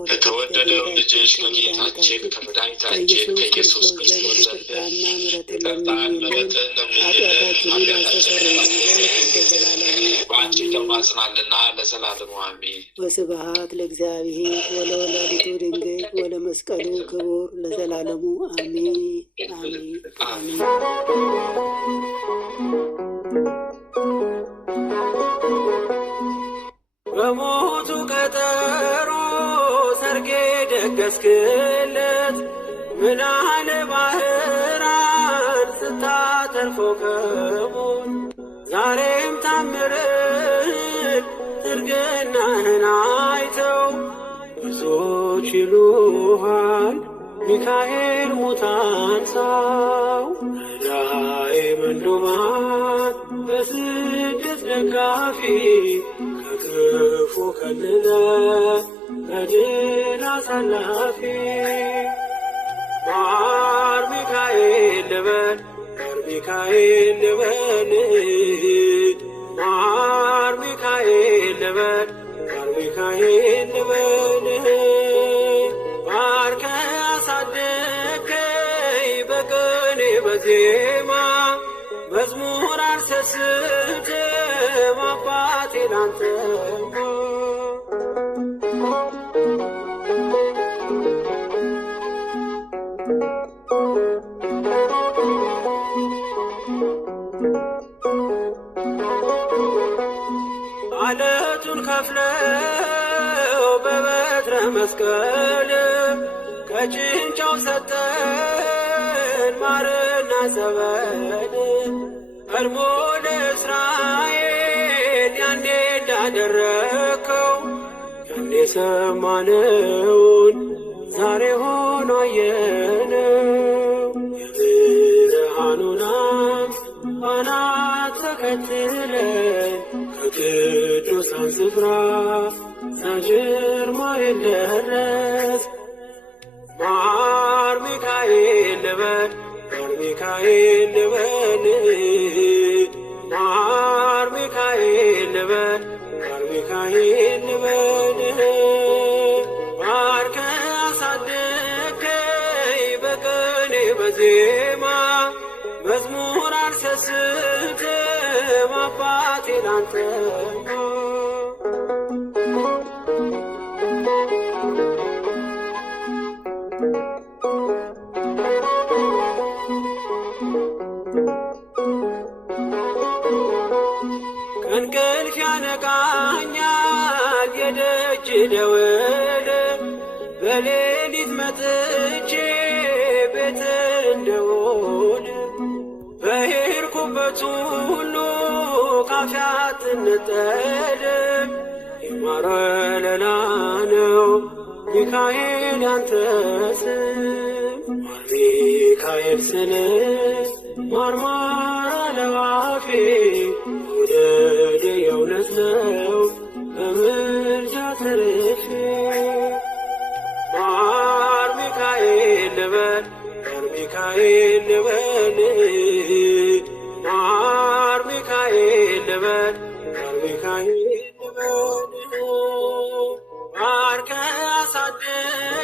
ከተወደደው ልጅሽ ከጌታችን ከመድኃኒታችን ከኢየሱስ ክርስቶስ ዘንድ ይቅርታን ምሕረትን ለምኝልን ኃጢአታችንን በአንቺ ተማጽናልና ለዘላለሙ አሜን። ወስብሐት ለእግዚአብሔር ወለወላዲቱ ድንግል ወለመስቀሉ ክቡር ለዘላለሙ አሜን አሜን አሜን። በሞቱ ቀጠሮ ሰርጌ ደገስክለት፣ ምናለ ባህራን ስታተርፎ ከሞት። ዛሬም ታምርህን ትርግናህን አይተው ብዙዎች ይሉሃል ሚካኤል ሙታን ሳው። ረዳኤ ምንዱባን በስደት ደጋፊ ከክፉ ከልለ ከድል አሳላፊ። ማር ሚካኤል ልበል ማር ሚካኤል ልበል ማር ሚካኤል ልበል ማር ሚካኤል ልበል። ባርከ አሳደግከኝ በቅኔ በዜማ መዝሙር አርሰ አልሰስትም አባቴ ላንተማ አለቱን ከፍለው በበትረ መስቀል ከጭንጫው ሰጠን ማርና ጸበል ቀድሞ ለእስራኤል ያኔ እንዳደረከው ያኔ ሰማነውን ዛሬ ሆኖ አየነው። የብርሃኑን አናት ተከትለን ከቅዱሳን ስፍራ ሳንሽር ማየት ደረስ ማር ሚካኤል ልበል ማር ሚካኤል ልበል ማር ሚካኤል ልበል ማር ሚካኤል ልበል ባርከ አሳደከኝ በቅኔ በዜማ መዝሙር አልሰስትም አባቴ ላንተማ ከእንቅልፍ ያነቃኛል የደጅ ደወል በሌሊት መጥቼ ቤት እንደውል በሄድኩበት ሁሉ ካፌ አትነጠልም የማር ወለላ ነው ሚካኤል ያንተ ስም ማር ሚካኤል ስል ማርማር አለዋፌ ውደድ የእውነት ነው በምልጃ ተርፌ ማር ሚካኤል ልበል ማር ሚካኤል ልበል ማር ሚካኤል ልበል ማር ሚካኤል ልበል ባርከ አሳደከኝ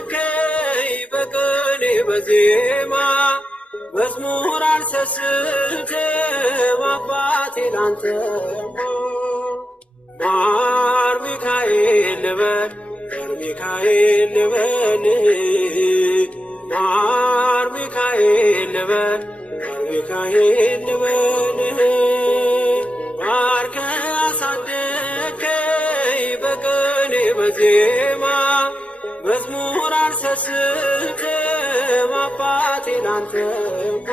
በቅኔ በዜማ መዝሙር አልሰስትም አባቴ ላንተማ ማር ሚካኤል ልበል ማር ሚካኤል ልበል ማር ሚካኤል ልበል ማር ሚካኤል ልበል ባርከ አሳደከኝ በቅኔ በዜማ መዝሙር አልሰስትም አባቴ ላንተማ